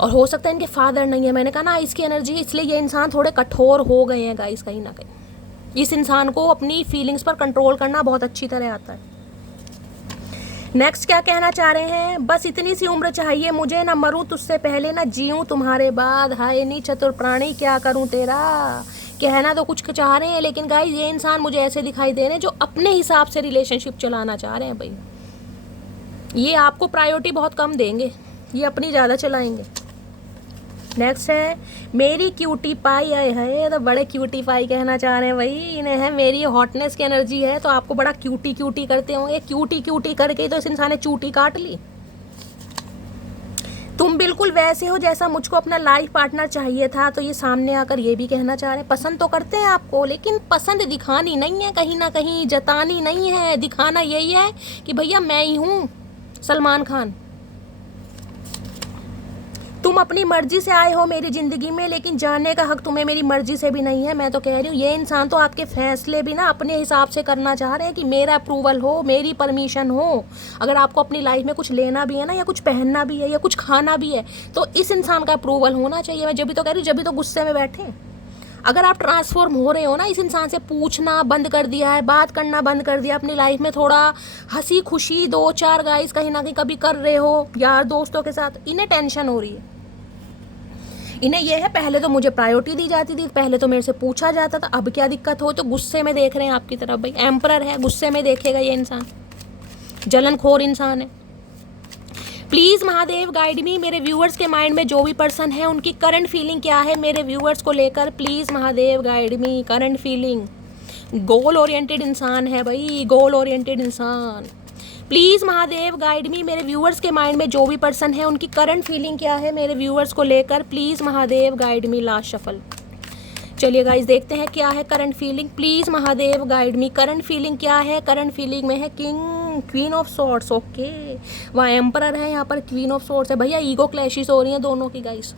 और हो सकता है इनके फादर नहीं है, मैंने कहा ना इसकी एनर्जी, इसलिए ये इंसान थोड़े कठोर हो गए हैं गाइस कहीं ना कहीं। इस इंसान को अपनी फीलिंग्स पर कंट्रोल करना बहुत अच्छी तरह आता है। नेक्स्ट क्या कहना चाह रहे हैं, बस इतनी सी उम्र चाहिए मुझे, ना मरूं तुझसे पहले ना जीऊं तुम्हारे बाद, हाय नी चतुर प्राणी क्या करूं तेरा। कहना तो कुछ चाह रहे हैं, लेकिन गाइस ये इंसान मुझे ऐसे दिखाई दे रहे हैं जो अपने हिसाब से रिलेशनशिप चलाना चाह रहे हैं भाई। ये आपको प्रायोरिटी बहुत कम देंगे, ये अपनी ज़्यादा चलाएंगे। नेक्स्ट है मेरी क्यूटी पाई आए है, तो बड़े क्यूटी पाई कहना चाह रहे हैं भाई। इन्हें है मेरी हॉटनेस की एनर्जी है, तो आपको बड़ा क्यूटी क्यूटी करते होंगे। क्यूटी क्यूटी करके तो इस इंसान ने चूटी काट ली। तुम बिल्कुल वैसे हो जैसा मुझको अपना लाइफ पार्टनर चाहिए था, तो ये सामने आकर ये भी कहना चाह रहे हैं। पसंद तो करते हैं आपको, लेकिन पसंद दिखानी नहीं है, कहीं ना कहीं जतानी नहीं है। दिखाना यही है कि भैया मैं ही हूँ सलमान खान। तुम अपनी मर्जी से आए हो मेरी ज़िंदगी में, लेकिन जाने का हक तुम्हें मेरी मर्जी से भी नहीं है। मैं तो कह रही हूँ ये इंसान तो आपके फैसले भी ना अपने हिसाब से करना चाह रहे हैं कि मेरा अप्रूवल हो, मेरी परमिशन हो। अगर आपको अपनी लाइफ में कुछ लेना भी है ना, या कुछ पहनना भी है, या कुछ खाना भी है, तो इस इंसान का अप्रूवल होना चाहिए। मैं जब भी तो कह रही हूँ, जब भी तो गुस्से में बैठे। अगर आप ट्रांसफॉर्म हो रहे हो ना, इस इंसान से पूछना बंद कर दिया है, बात करना बंद कर दिया, अपनी लाइफ में थोड़ा हंसी खुशी 2-4 गाइस कहीं ना कहीं कभी कर रहे हो यार दोस्तों के साथ, इन्हें टेंशन हो रही है। इन्हें यह है पहले तो मुझे प्रायोरिटी दी जाती थी, पहले तो मेरे से पूछा जाता था, अब क्या दिक्कत हो, तो गुस्से में देख रहे हैं आपकी तरफ। भाई एम्परर है, गुस्से में देखेगा ये इंसान, जलनखोर इंसान है। प्लीज़ महादेव गाइड मी, मेरे व्यूअर्स के माइंड में जो भी पर्सन है उनकी करंट फीलिंग क्या है मेरे व्यूअर्स को लेकर। Please Mahadev guide me, current feeling. Goal oriented इंसान है भाई, गोल ओरिएंटेड इंसान। प्लीज़ महादेव गाइड मी, मेरे व्यूअर्स के माइंड में जो भी पर्सन है उनकी करंट फीलिंग क्या है मेरे व्यूअर्स को लेकर। Please Mahadev guide me. Last shuffle. चलिए गाइस देखते हैं क्या है current feeling. Please Mahadev guide me, current feeling क्या है। करंट फीलिंग में है क्वीन ऑफ सॉर्ड्स। ओके, वहाँ एम्परर है, यहाँ पर क्वीन ऑफ सॉर्ड्स है। भैया ईगो क्लैशेस हो रही हैं दोनों की गाइस।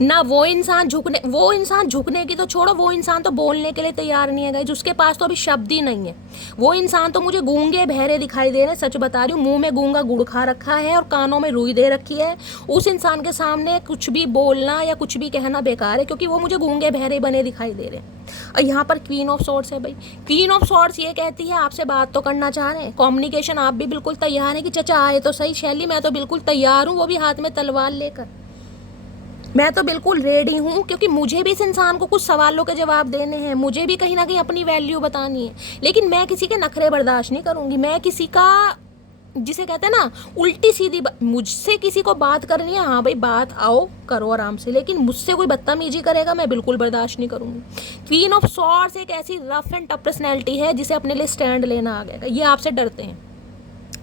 ना वो इंसान झुकने की तो छोड़ो, वो इंसान तो बोलने के लिए तैयार नहीं है गाइस, उसके पास तो अभी शब्द ही नहीं है। वो इंसान तो मुझे गूंगे बहरे दिखाई दे रहे हैं, सच बता रही हूँ। मुंह में गूंगा गुड़ खा रखा है और कानों में रुई दे रखी है। उस इंसान के सामने कुछ भी बोलना या कुछ भी कहना बेकार है, क्योंकि वो मुझे गूंगे बहरे बने दिखाई दे रहे हैं। और यहाँ पर क्वीन ऑफ सॉर्ड्स है भाई। क्वीन ऑफ सॉर्ड्स ये कहती है आपसे बात तो करना चाह रहे हैं, कम्युनिकेशन आप भी बिल्कुल तैयार है कि चचा आए तो सही शैली, मैं तो बिल्कुल तैयार हूँ, वो भी हाथ में तलवार लेकर। मैं तो बिल्कुल रेडी हूँ, क्योंकि मुझे भी इस इंसान को कुछ सवालों के जवाब देने हैं, मुझे भी कहीं ना कहीं अपनी वैल्यू बतानी है। लेकिन मैं किसी के नखरे बर्दाश्त नहीं करूँगी। मैं किसी का, जिसे कहते हैं ना उल्टी सीधी, मुझसे किसी को बात करनी है, हाँ भाई बात आओ करो आराम से, लेकिन मुझसे कोई बदतमीजी करेगा मैं बिल्कुल बर्दाश्त नहीं करूँगी। क्वीन ऑफ सॉर्ड्स एक ऐसी रफ एंड टफ पर्सनैलिटी है जिसे अपने लिए स्टैंड लेना आ गया। ये आपसे डरते हैं,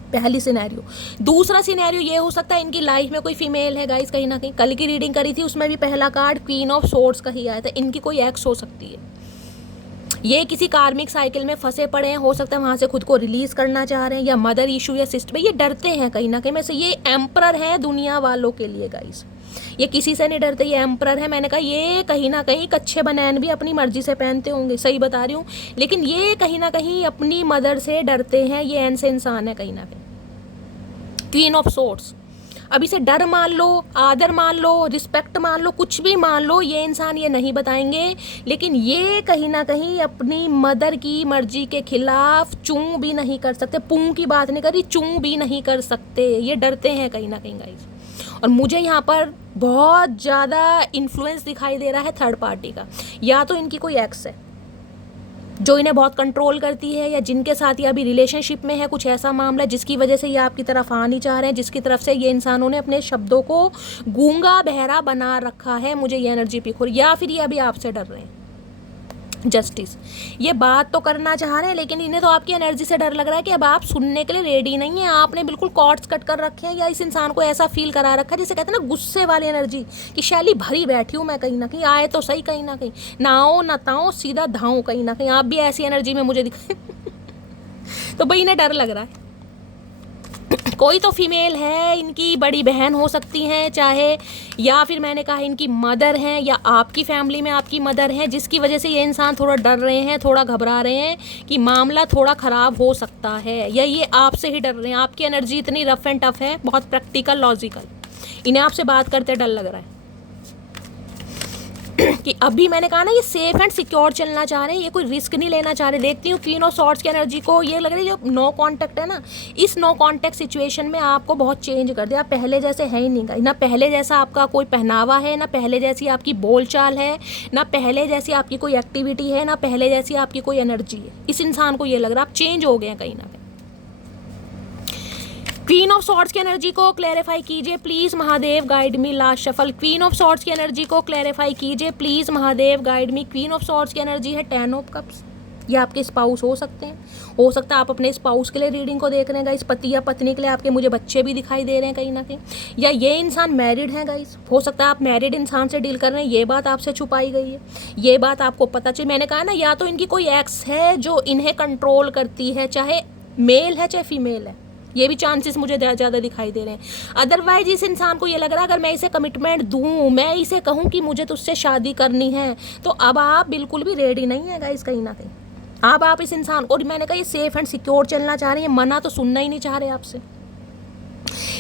पहली सिनेरियो। दूसरा सिनेरियो ये हो सकता है इनकी लाइफ में कोई फीमेल है गाइस, कहीं ना कहीं। कल की रीडिंग करी थी उसमें भी पहला कार्ड क्वीन ऑफ सोर्ड्स का ही आया था। इनकी कोई एक्स हो सकती है, ये किसी कार्मिक साइकिल में फंसे पड़े हैं, हो सकता है वहाँ से खुद को रिलीज करना चाह रहे हैं, या मदर इशू या सिस्टर, ये डरते हैं कहीं ना कहीं। में से ये एम्परर है दुनिया वालों के लिए गाइस, ये किसी से नहीं डरते, ये एम्परर है। मैंने कहा ये कहीं ना कहीं कच्चे बनैन भी अपनी मर्जी से पहनते होंगे, सही बता रही हूँ, लेकिन ये कहीं ना कहीं अपनी मदर से डरते हैं। ये ऐसे इंसान है कहीं ना कहीं। क्वीन ऑफ सोर्ड्स, अब इसे डर मान लो, आदर मान लो, रिस्पेक्ट मान लो, कुछ भी मान लो, ये इंसान ये नहीं बताएंगे, लेकिन ये कहीं ना कहीं अपनी मदर की मर्जी के खिलाफ चूं भी नहीं कर सकते। पूं की बात नहीं करी, चूं भी नहीं कर सकते, ये डरते हैं कहीं ना कहीं गाइस। और मुझे यहाँ पर बहुत ज़्यादा इन्फ्लुएंस दिखाई दे रहा है थर्ड पार्टी का। या तो इनकी कोई एक्स है जो इन्हें बहुत कंट्रोल करती है, या जिनके साथ ये अभी रिलेशनशिप में है, कुछ ऐसा मामला जिसकी वजह से ये आपकी तरफ आ नहीं चाह रहे हैं, जिसकी तरफ से ये इंसानों ने अपने शब्दों को गूंगा बहरा बना रखा है। मुझे ये एनर्जी पिक हो रही है। या फिर ये अभी आपसे डर रहे हैं। जस्टिस, ये बात तो करना चाह रहे हैं, लेकिन इन्हें तो आपकी एनर्जी से डर लग रहा है कि अब आप सुनने के लिए रेडी नहीं है। आपने बिल्कुल कॉर्ड्स कट कर रखे हैं, या इस इंसान को ऐसा फील करा रखा है जिसे कहते हैं ना गुस्से वाली एनर्जी, कि शैली भरी बैठी हूँ मैं कहीं ना कहीं, आए तो सही कहीं ना कहीं, ना आओ ना ताओ सीधा धाओ कहीं ना कहीं। आप भी ऐसी एनर्जी में मुझे दिखाए तो भाई इन्हें डर लग रहा है। कोई तो फीमेल है, इनकी बड़ी बहन हो सकती हैं चाहे, या फिर मैंने कहा इनकी मदर हैं, या आपकी फैमिली में आपकी मदर हैं, जिसकी वजह से ये इंसान थोड़ा डर रहे हैं, थोड़ा घबरा रहे हैं कि मामला थोड़ा ख़राब हो सकता है, या ये आपसे ही डर रहे हैं। आपकी एनर्जी इतनी रफ एंड टफ है, बहुत प्रैक्टिकल लॉजिकल, इन्हें आपसे बात करते डर लग रहा है कि अभी मैंने कहा ना ये सेफ एंड सिक्योर चलना चाह रहे हैं, ये कोई रिस्क नहीं लेना चाह रहे। देखती हूँ क्वीन ऑफ सॉर्ड्स की एनर्जी को, ये लग रहा है जो नो कांटेक्ट है ना, इस नो कांटेक्ट सिचुएशन में आपको बहुत चेंज कर दिया। आप पहले जैसे है ही नहीं, ना पहले जैसा आपका कोई पहनावा है, ना पहले जैसी आपकी बोलचाल है, ना पहले जैसी आपकी कोई एक्टिविटी है, ना पहले जैसी आपकी कोई एनर्जी है। इस इंसान को ये लग रहा है आप चेंज हो गए हैं कहीं ना कहीं। क्वीन ऑफ सॉर्ड्स की एनर्जी को क्लैरिफाई कीजिए please Mahadev guide me. Last shuffle. Queen of swords की एनर्जी को क्लैरिफाई कीजिए please Mahadev guide me. Queen of swords की एनर्जी है 10 ऑफ कप्स। ये आपके स्पाउस हो सकते हैं, हो सकता है आप अपने स्पाउस के लिए रीडिंग को देख रहे हैं गाइस, पति या पत्नी के लिए आपके मुझे बच्चे भी दिखाई दे रहे हैं कहीं ना कहीं, या ये इंसान मैरिड है गाइस, हो सकता है आप मैरिड इंसान से डील कर रहे हैं, ये बात आपसे छुपाई गई है, ये बात आपको पता चाहिए। मैंने कहा ना, या तो इनकी कोई एक्स है जो इन्हें कंट्रोल करती है, चाहे मेल है चाहे फीमेल है, ये भी चांसेस मुझे ज़्यादा दिखाई दे रहे हैं। अदरवाइज इस इंसान को ये लग रहा है अगर मैं इसे कमिटमेंट दूँ, मैं इसे कहूँ कि मुझे तुझसे शादी करनी है, तो अब आप बिल्कुल भी रेडी नहीं है गाइस कहीं ना कहीं। अब आप इस इंसान, और मैंने कहा ये सेफ एंड सिक्योर चलना चाह रहे हैं, मना तो सुनना ही नहीं चाह रहे आपसे।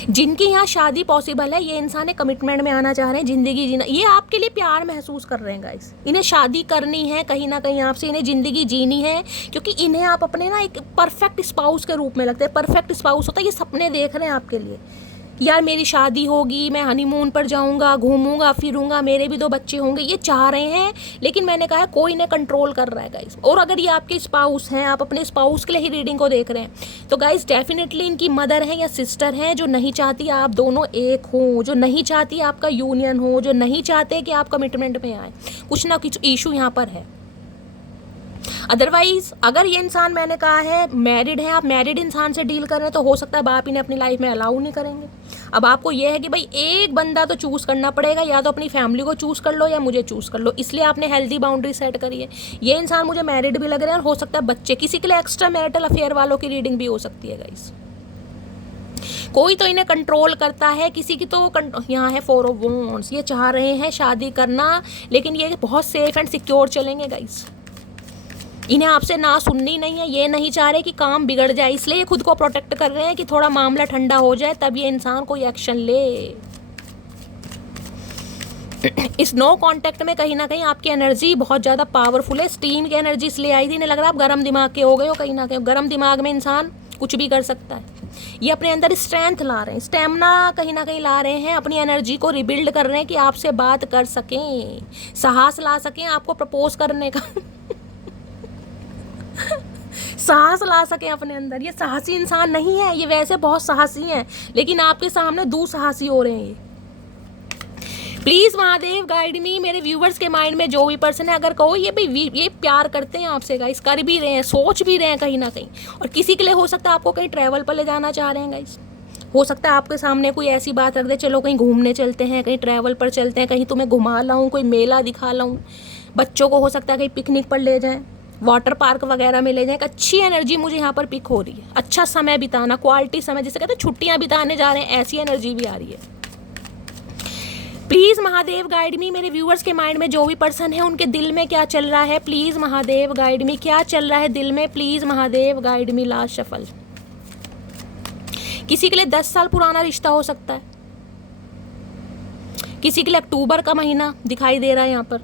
जिनकी यहाँ शादी पॉसिबल है, ये इंसान कमिटमेंट में आना चाह रहे हैं, ज़िंदगी जीना, ये आपके लिए प्यार महसूस कर रहे हैं गाइस। इन्हें शादी करनी है कहीं ना कहीं आपसे, इन्हें ज़िंदगी जीनी है, क्योंकि इन्हें आप अपने ना एक परफेक्ट स्पाउस के रूप में लगते हैं। परफेक्ट स्पाउस होता है, ये सपने देख रहे हैं आपके लिए, यार मेरी शादी होगी, मैं हनीमून पर जाऊंगा, घूमूंगा फिरूंगा, मेरे भी 2 बच्चे होंगे, ये चाह रहे हैं। लेकिन मैंने कहा कोई इन्हें कंट्रोल कर रहा है गाइस। और अगर ये आपके स्पाउस हैं, आप अपने स्पाउस के लिए ही रीडिंग को देख रहे हैं, तो गाइस डेफिनेटली इनकी मदर है या सिस्टर है जो नहीं चाहती आप दोनों एक हो, जो नहीं चाहती आपका यूनियन हो, जो नहीं चाहते कि आप कमिटमेंट में आए। कुछ ना कुछ इशू यहाँ पर है। अदरवाइज अगर ये इंसान, मैंने कहा है मैरिड है, आप मैरिड इंसान से डील कर रहे हैं, तो हो सकता है बाप इन्हें अपनी लाइफ में अलाउ नहीं करेंगे। अब आपको ये है कि भाई एक बंदा तो चूज़ करना पड़ेगा, या तो अपनी फैमिली को चूज़ कर लो या मुझे चूज़ कर लो, इसलिए आपने हेल्दी बाउंड्री सेट करी है। ये इंसान मुझे मैरिड भी लग रहा है, और हो सकता है बच्चे, किसी के लिए एक्स्ट्रा मैरिटल अफेयर वालों की रीडिंग भी हो सकती है गाइस। कोई तो इन्हें कंट्रोल करता है, किसी की तो यहाँ है 4 ऑफ वॉन्ड्स, ये चाह रहे हैं शादी करना, लेकिन ये बहुत सेफ एंड सिक्योर चलेंगे गाइस। इन्हें आपसे ना सुननी नहीं है, ये नहीं चाह रहे कि काम बिगड़ जाए, इसलिए ये खुद को प्रोटेक्ट कर रहे हैं कि थोड़ा मामला ठंडा हो जाए तब ये इंसान कोई एक्शन ले। इस नो कांटेक्ट में कहीं ना कहीं आपकी एनर्जी बहुत ज़्यादा पावरफुल है, स्टीम की एनर्जी इसलिए आई थी। इन्हें लग रहा है आप गर्म दिमाग के हो गए हो, कहीं ना कहीं गर्म दिमाग में इंसान कुछ भी कर सकता है। ये अपने अंदर स्ट्रेंथ ला रहे हैं, स्टेमिना कहीं ना कहीं ला रहे हैं, अपनी एनर्जी को रिबिल्ड कर रहे हैं कि आपसे बात कर सकें, साहस ला सकें आपको प्रपोज करने का साहस ला सके अपने अंदर। ये साहसी इंसान नहीं है, ये वैसे बहुत साहसी हैं, लेकिन आपके सामने दुसाहसी हो रहे हैं ये। प्लीज़ महादेव गाइड मी, मेरे व्यूवर्स के माइंड में जो भी पर्सन है, अगर कहो ये भाई ये प्यार करते हैं आपसे गाइस, कर भी रहे हैं, सोच भी रहे हैं कहीं ना कहीं, और किसी के लिए हो सकता है आपको कहीं ट्रैवल पर ले जाना चाह रहे हैं गाइस। हो सकता है आपके सामने कोई ऐसी बात रख दे, चलो कहीं घूमने चलते हैं, कहीं ट्रैवल पर चलते हैं, कहीं तुम्हें घुमा लाऊं, कोई मेला दिखा लाऊं, बच्चों को हो सकता है कहीं पिकनिक पर ले जाएं, वाटर पार्क वगैरह में ले जाएं। एक अच्छी एनर्जी मुझे यहाँ पर पिक हो रही है, अच्छा समय बिताना, क्वालिटी समय, जिसे कहते हैं छुट्टियाँ बिताने जा रहे हैं, ऐसी एनर्जी भी आ रही है। प्लीज़ महादेव गाइड मी, मेरे व्यूअर्स के माइंड में जो भी पर्सन है उनके दिल में क्या चल रहा है, प्लीज़ महादेव गाइड मी, क्या चल रहा है दिल में, please Mahadev guide me. Last shuffle, किसी के लिए 10 साल पुराना रिश्ता हो सकता है, किसी के लिए अक्टूबर का महीना दिखाई दे रहा है। यहाँ पर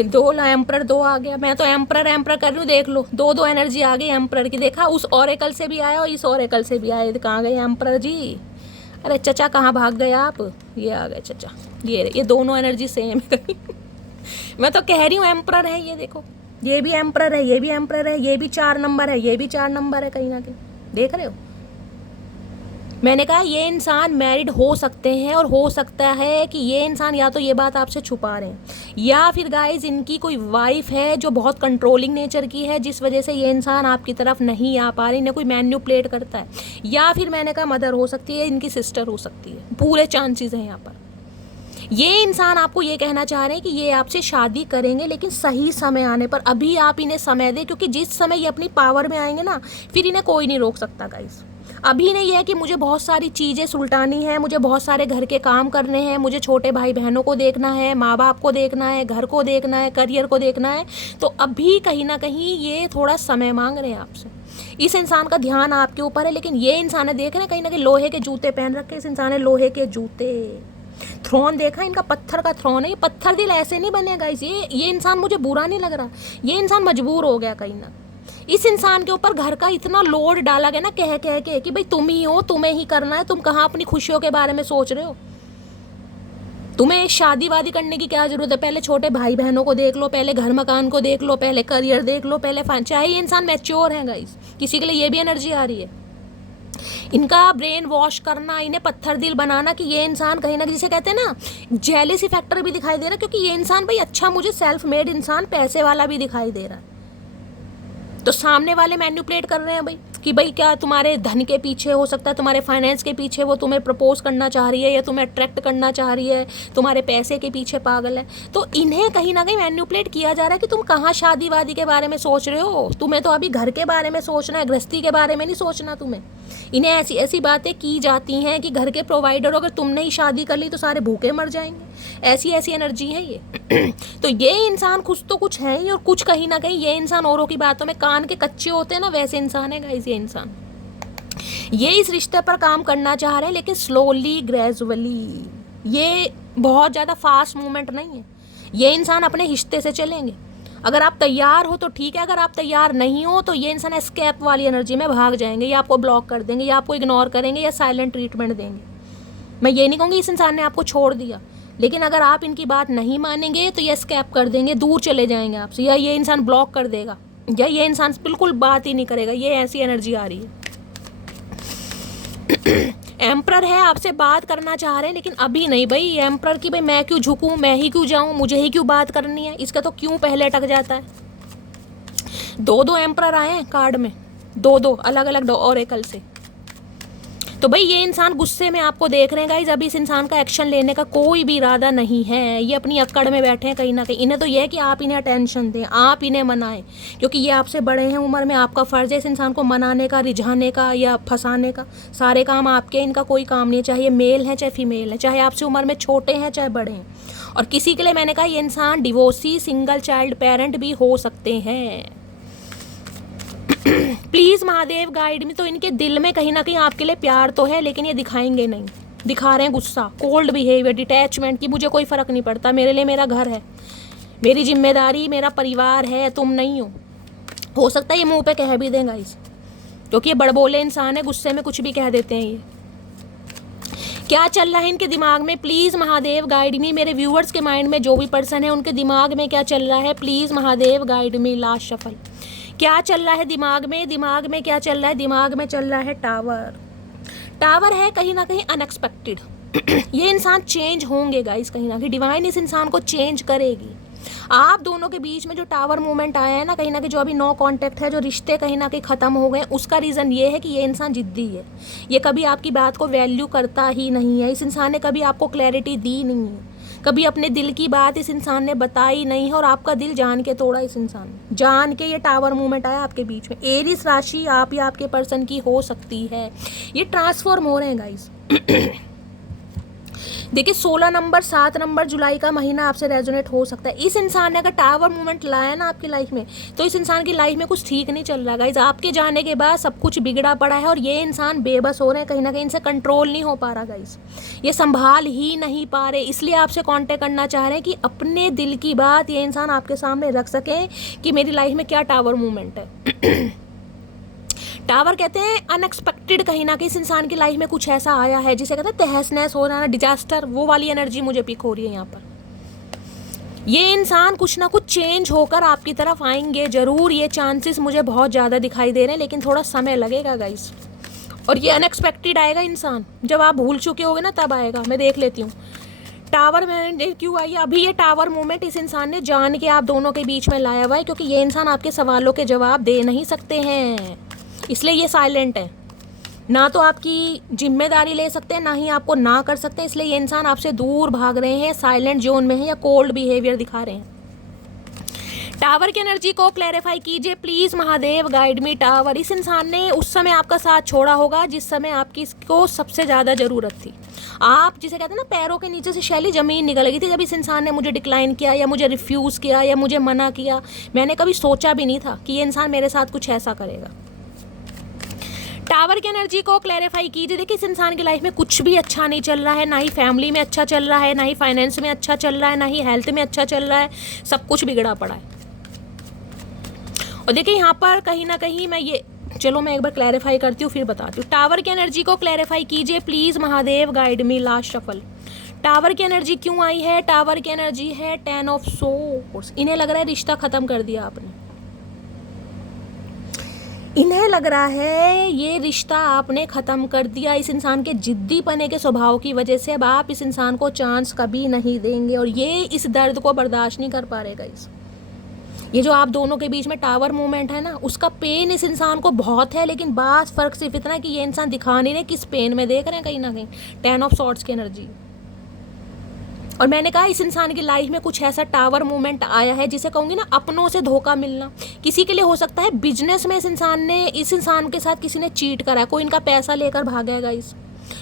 2 एम्परर 2 आ गया, मैं तो एम्परर कर रही हूँ, देख लो 2 एनर्जी आ गई एम्परर की, देखा उस ओरेकल से भी आया और इस ओरेकल से भी आया। कहाँ गए एम्परर जी, अरे चचा कहाँ भाग गए आप, ये आ गए चचा, ये दोनों एनर्जी सेम है मैं तो कह रही हूँ एम्परर है, ये देखो ये भी एम्परर है, ये भी एम्परर है, ये भी 4 नंबर है, ये भी 4 नंबर है, कहीं ना कहीं देख रहे हो। मैंने कहा ये इंसान मैरिड हो सकते हैं, और हो सकता है कि ये इंसान या तो ये बात आपसे छुपा रहे हैं, या फिर गाइज इनकी कोई वाइफ है जो बहुत कंट्रोलिंग नेचर की है, जिस वजह से ये इंसान आपकी तरफ नहीं आ पा रही, इन्हें कोई मैन्युपुलेट करता है, या फिर मैंने कहा मदर हो सकती है, इनकी सिस्टर हो सकती है, पूरे चांसेस हैं यहाँ पर। ये इंसान आपको ये कहना चाह रहे हैं कि ये आपसे शादी करेंगे, लेकिन सही समय आने पर। अभी आप इन्हें समय दें, क्योंकि जिस समय ये अपनी पावर में आएंगे ना, फिर इन्हें कोई नहीं रोक सकता गाइस। अभी नहीं है कि मुझे बहुत सारी चीज़ें सुलटानी है, मुझे बहुत सारे घर के काम करने हैं, मुझे छोटे भाई बहनों को देखना है, माँ बाप को देखना है, घर को देखना है, करियर को देखना है, तो अभी कहीं ना कहीं ये थोड़ा समय मांग रहे हैं आपसे। इस इंसान का ध्यान आपके ऊपर है, लेकिन ये इंसान है, देख रहे हैं कहीं ना कहीं लोहे के जूते पहन रखे इस इंसान ने, लोहे के जूते। थ्रोन देखा इनका, पत्थर का थ्रोन है, ये पत्थर दिल ऐसे नहीं बने गाइस। ये इंसान मुझे बुरा नहीं लग रहा, ये इंसान मजबूर हो गया कहीं ना। इस इंसान के ऊपर घर का इतना लोड डाला गया ना, कह के कि भाई तुम ही हो, तुम्हें ही करना है, तुम कहाँ अपनी खुशियों के बारे में सोच रहे हो, तुम्हें शादी वादी करने की क्या जरूरत है, पहले छोटे भाई बहनों को देख लो, पहले घर मकान को देख लो, पहले करियर देख लो, पहले चाहे ये इंसान मैच्योर है गाइस, किसी के लिए ये भी एनर्जी आ रही है। इनका ब्रेन वॉश करना, इन्हें पत्थर दिल बनाना कि ये इंसान कहीं ना, जिसे कहते हैं ना जेलेसी फैक्टर भी दिखाई दे रहा है, क्योंकि ये इंसान भाई अच्छा, मुझे सेल्फ मेड इंसान, पैसे वाला भी दिखाई दे रहा है, तो सामने वाले मैन्युपुलेट कर रहे हैं भाई, कि भाई क्या तुम्हारे धन के पीछे हो सकता है, तुम्हारे फाइनेंस के पीछे वो तुम्हें प्रपोज करना चाह रही है या तुम्हें अट्रैक्ट करना चाह रही है, तुम्हारे पैसे के पीछे पागल है। तो इन्हें कहीं ना कहीं मैन्युपुलेट किया जा रहा है कि तुम कहाँ शादी वादी के बारे में सोच रहे हो, तुम्हें तो अभी घर के बारे में सोचना है, गृहस्थी के बारे में नहीं सोचना तुम्हें। इन्हें ऐसी ऐसी बातें की जाती हैं कि घर के प्रोवाइडर अगर तुमने ही शादी कर ली तो सारे भूखे मर जाएंगे, ऐसी ऐसी एनर्जी है ये। तो ये इंसान कुछ तो कुछ है ही, और कुछ कहीं ना कहीं ये इंसान औरों की बातों में कान के कच्चे होते हैं ना, वैसे इंसान है गाइस ये इंसान। ये इस रिश्ते पर काम करना चाह रहे हैं लेकिन स्लोली ग्रेजुअली, ये बहुत ज़्यादा फास्ट मूवमेंट नहीं है। ये इंसान अपने रिश्ते से चलेंगे, अगर आप तैयार हो तो ठीक है, अगर आप तैयार नहीं हो तो ये इंसान एस्केप वाली एनर्जी में भाग जाएंगे, या आपको ब्लॉक कर देंगे, या आपको इग्नोर करेंगे, या साइलेंट ट्रीटमेंट देंगे। मैं ये नहीं कहूँगी इस इंसान ने आपको छोड़ दिया, लेकिन अगर आप इनकी बात नहीं मानेंगे तो ये एस्केप कर देंगे, दूर चले जाएंगे आपसे, या ये इंसान ब्लॉक कर देगा, या ये इंसान बिल्कुल बात ही नहीं करेगा। ये ऐसी एनर्जी आ रही है। एम्प्रर है, आपसे बात करना चाह रहे हैं लेकिन अभी नहीं भाई। एम्प्रर की भाई मैं क्यों झुकूं, मैं ही क्यों जाऊं, मुझे ही क्यों बात करनी है, इसका तो क्यों पहले अटक जाता है। दो एम्प्रर आए हैं कार्ड में, दो अलग अलग ओरेकल से। तो भाई ये इंसान गुस्से में आपको देख रहे हैं गाइज। अभी इस इंसान का एक्शन लेने का कोई भी इरादा नहीं है, ये अपनी अक्कड़ में बैठे हैं कहीं ना कहीं। इन्हें तो यह है कि आप इन्हें अटेंशन दें, आप इन्हें मनाएं, क्योंकि ये आपसे बड़े हैं उम्र में। आपका फ़र्ज़ है इस इंसान को मनाने का, रिझाने का या फंसाने का। सारे काम आपके, इनका कोई काम नहीं है, चाहे मेल है चाहे फीमेल है, चाहे आपसे उम्र में छोटे हैं चाहे बड़े हैं। और किसी के लिए मैंने कहा ये इंसान डिवोर्सी, सिंगल चाइल्ड पेरेंट भी हो सकते हैं। प्लीज़ महादेव गाइड में। तो इनके दिल में कहीं ना कहीं आपके लिए प्यार तो है, लेकिन ये दिखाएंगे नहीं, दिखा रहे हैं गुस्सा, कोल्ड बिहेवियर, डिटैचमेंट की मुझे कोई फ़र्क नहीं पड़ता, मेरे लिए मेरा घर है, मेरी जिम्मेदारी, मेरा परिवार है, तुम नहीं हो सकता है ये मुंह पे कह भी दें गाइस, क्योंकि ये बड़बोले इंसान है, गुस्से में कुछ भी कह देते हैं। ये क्या चल रहा है इनके दिमाग में, प्लीज़ महादेव गाइड मी। मेरे व्यूअर्स के माइंड में जो भी पर्सन है उनके दिमाग में क्या चल रहा है, please Mahadev guide me. Last shuffle, क्या चल रहा है दिमाग में, दिमाग में क्या चल रहा है, दिमाग में चल रहा है टावर। टावर है कहीं ना कहीं अनएक्सपेक्टेड। ये इंसान चेंज होंगे गाइस, कहीं ना कहीं डिवाइन इस इंसान को चेंज करेगी। आप दोनों के बीच में जो टावर मूवमेंट आया है ना, कहीं ना कहीं जो अभी नो कांटेक्ट है, जो रिश्ते कहीं ना कहीं ख़त्म हो गए, उसका रीज़न ये है कि ये इंसान जिद्दी है। ये कभी आपकी बात को वैल्यू करता ही नहीं है। इस इंसान ने कभी आपको क्लैरिटी दी नहीं है, कभी अपने दिल की बात इस इंसान ने बताई नहीं है, और आपका दिल जान के तोड़ा इस इंसान ने, जान के ये टावर मूवमेंट आया आपके बीच में। एरीज राशि आप या आपके पर्सन की हो सकती है। ये ट्रांसफॉर्म हो रहे हैं गाइस। देखिए 16 नंबर 7 नंबर जुलाई का महीना आपसे रेजोनेट हो सकता है। इस इंसान ने अगर टावर मूवमेंट लाया ना आपकी लाइफ में, तो इस इंसान की लाइफ में कुछ ठीक नहीं चल रहा गाइज। आपके जाने के बाद सब कुछ बिगड़ा पड़ा है, और ये इंसान बेबस हो रहे हैं, कहीं ना कहीं इनसे कंट्रोल नहीं हो पा रहा गाइज, ये संभाल ही नहीं पा रहे। इसलिए आपसे कांटेक्ट करना चाह रहे हैं कि अपने दिल की बात ये इंसान आपके सामने रख सकें कि मेरी लाइफ में क्या टावर मूवमेंट है। टावर कहते हैं अनएक्सपेक्टेड, कहीं ना कहीं इस इंसान की लाइफ में कुछ ऐसा आया है जिसे कहते हैं तहस नहस हो रहा है, डिजास्टर, वो वाली एनर्जी मुझे पिक हो रही है यहाँ पर। ये इंसान कुछ ना कुछ चेंज होकर आपकी तरफ आएंगे जरूर, ये चांसेस मुझे बहुत ज़्यादा दिखाई दे रहे हैं, लेकिन थोड़ा समय लगेगा गाइस। और ये अनएक्सपेक्टेड आएगा इंसान, जब आप भूल चुके होगे ना तब आएगा। मैं देख लेती हूँ टावर में क्यों आई है। अभी ये टावर मूवमेंट इस इंसान ने जान के आप दोनों के बीच में लाया हुआ है, क्योंकि ये इंसान आपके सवालों के जवाब दे नहीं सकते हैं, इसलिए ये साइलेंट है। ना तो आपकी जिम्मेदारी ले सकते हैं, ना ही आपको ना कर सकते हैं, इसलिए ये इंसान आपसे दूर भाग रहे हैं, साइलेंट जोन में है, या कोल्ड बिहेवियर दिखा रहे हैं। टावर की एनर्जी को क्लैरिफाई कीजिए please Mahadev guide me. Tower, इस इंसान ने उस समय आपका साथ छोड़ा होगा जिस समय आपकी इसको सबसे ज़्यादा ज़रूरत थी। आप जिसे कहते हैं ना पैरों के नीचे से शैली ज़मीन निकल गई थी, जब इस इंसान ने मुझे डिक्लाइन किया या मुझे रिफ्यूज़ किया या मुझे मना किया। मैंने कभी सोचा भी नहीं था कि ये इंसान मेरे साथ कुछ ऐसा करेगा। टावर की एनर्जी को क्लैरिफाई कीजिए। देखिए इस इंसान की लाइफ में कुछ भी अच्छा नहीं चल रहा है, ना ही फैमिली में अच्छा चल रहा है, ना ही फाइनेंस में अच्छा चल रहा है, ना ही हेल्थ में अच्छा चल रहा है, सब कुछ बिगड़ा पड़ा है। और देखिए यहाँ पर कहीं ना कहीं मैं एक बार क्लैरिफाई करती हूँ फिर बताती हूँ। टावर की एनर्जी को क्लैरिफाई कीजिए please Mahadev guide me. Last shuffle, tower की एनर्जी क्यों आई है। टावर की एनर्जी है 10 ऑफ सोर्स। इन्हें लग रहा है रिश्ता ख़त्म कर दिया आपने, इन्हें लग रहा है ये रिश्ता आपने ख़त्म कर दिया। इस इंसान के जिद्दी पने के स्वभाव की वजह से अब आप इस इंसान को चांस कभी नहीं देंगे, और ये इस दर्द को बर्दाश्त नहीं कर पा रहे गाइस। ये जो आप दोनों के बीच में टावर मूवमेंट है ना, उसका पेन इस इंसान को बहुत है, लेकिन बात फ़र्क सिर्फ इतना है कि ये इंसान दिखा नहीं रहे किस पेन में, देख रहे हैं कहीं ना कहीं 10 ऑफ सॉर्ड्स की एनर्जी। और मैंने कहा इस इंसान की लाइफ में कुछ ऐसा टावर मूवमेंट आया है जिसे कहूँगी ना अपनों से धोखा मिलना। किसी के लिए हो सकता है बिजनेस में इस इंसान के साथ किसी ने चीट करा है, कोई इनका पैसा लेकर भागा है गाइस,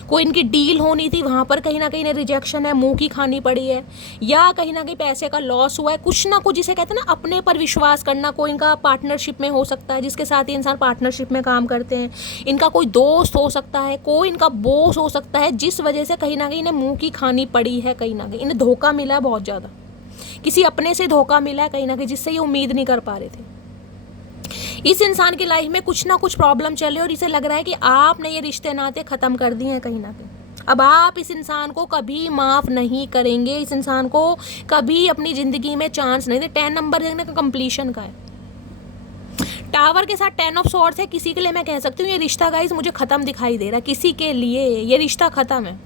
कोई इनकी डील होनी थी वहाँ पर कहीं ना कहीं रिजेक्शन है, मुंह की खानी पड़ी है, या कहीं ना कहीं पैसे का लॉस हुआ है, कुछ ना कुछ जिसे कहते हैं ना अपने पर विश्वास करना। कोई इनका पार्टनरशिप में हो सकता है जिसके साथ ये इंसान पार्टनरशिप में काम करते हैं, इनका कोई दोस्त हो सकता है, कोई इनका बॉस हो सकता है, जिस वजह से कहीं ना कहीं इन्हें मुँह की खानी पड़ी है, कहीं ना कहीं इन्हें धोखा मिला है बहुत ज़्यादा, किसी अपने से धोखा मिला है कहीं ना कहीं जिससे ये उम्मीद नहीं कर पा रहे थे। इस इंसान की लाइफ में कुछ ना कुछ प्रॉब्लम चल रही है और इसे लग रहा है कि आपने ये रिश्ते नाते ख़त्म कर दिए हैं कहीं ना कहीं। अब आप इस इंसान को कभी माफ़ नहीं करेंगे, इस इंसान को कभी अपनी ज़िंदगी में चांस नहीं दे। 10 नंबर देखने का कंप्लीशन का है, टावर के साथ 10 ऑफ सॉर्ड्स है। किसी के लिए मैं कह सकती हूँ ये रिश्ता गाइस मुझे ख़त्म दिखाई दे रहा है, किसी के लिए ये रिश्ता ख़त्म है।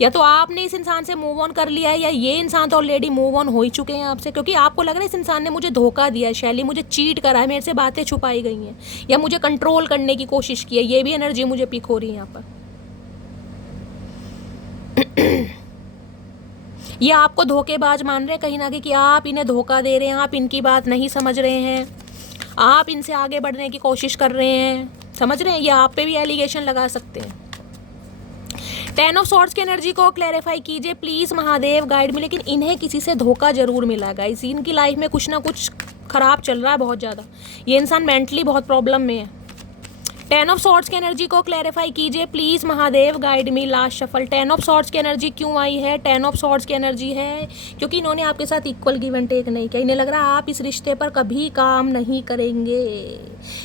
या तो आपने इस इंसान से मूव ऑन कर लिया है, या ये इंसान तो ऑलरेडी मूव ऑन हो ही चुके हैं आपसे, क्योंकि आपको लग रहा है इस इंसान ने मुझे धोखा दिया है, शैली मुझे चीट करा है, मेरे से बातें छुपाई गई हैं, या मुझे कंट्रोल करने की कोशिश की है। ये भी एनर्जी मुझे पिक हो रही है यहाँ पर। ये आपको धोखेबाज मान रहे हैं कहीं ना कहीं कि आप इन्हें धोखा दे रहे हैं, आप इनकी बात नहीं समझ रहे हैं, आप इनसे आगे बढ़ने की कोशिश कर रहे हैं, समझ रहे हैं। ये आप पे भी एलिगेशन लगा सकते हैं। 10 ऑफ सॉर्ड्स की एनर्जी को क्लैरिफाई कीजिए प्लीज़ महादेव, गाइड में। लेकिन इन्हें किसी से धोखा जरूर मिला गाइस, इनकी लाइफ में कुछ ना कुछ खराब चल रहा है बहुत ज़्यादा, ये इंसान मेंटली बहुत प्रॉब्लम में है। 10 ऑफ सॉर्ड्स की एनर्जी को क्लैरिफाई कीजिए please Mahadev, guide me. Last shuffle 10 of swords की एनर्जी क्यों आई है? 10 ऑफ सॉर्ड्स की एनर्जी है क्योंकि इन्होंने आपके साथ इक्वल गिव एंड टेक नहीं किया। इन्हें लग रहा है आप इस रिश्ते पर कभी काम नहीं करेंगे।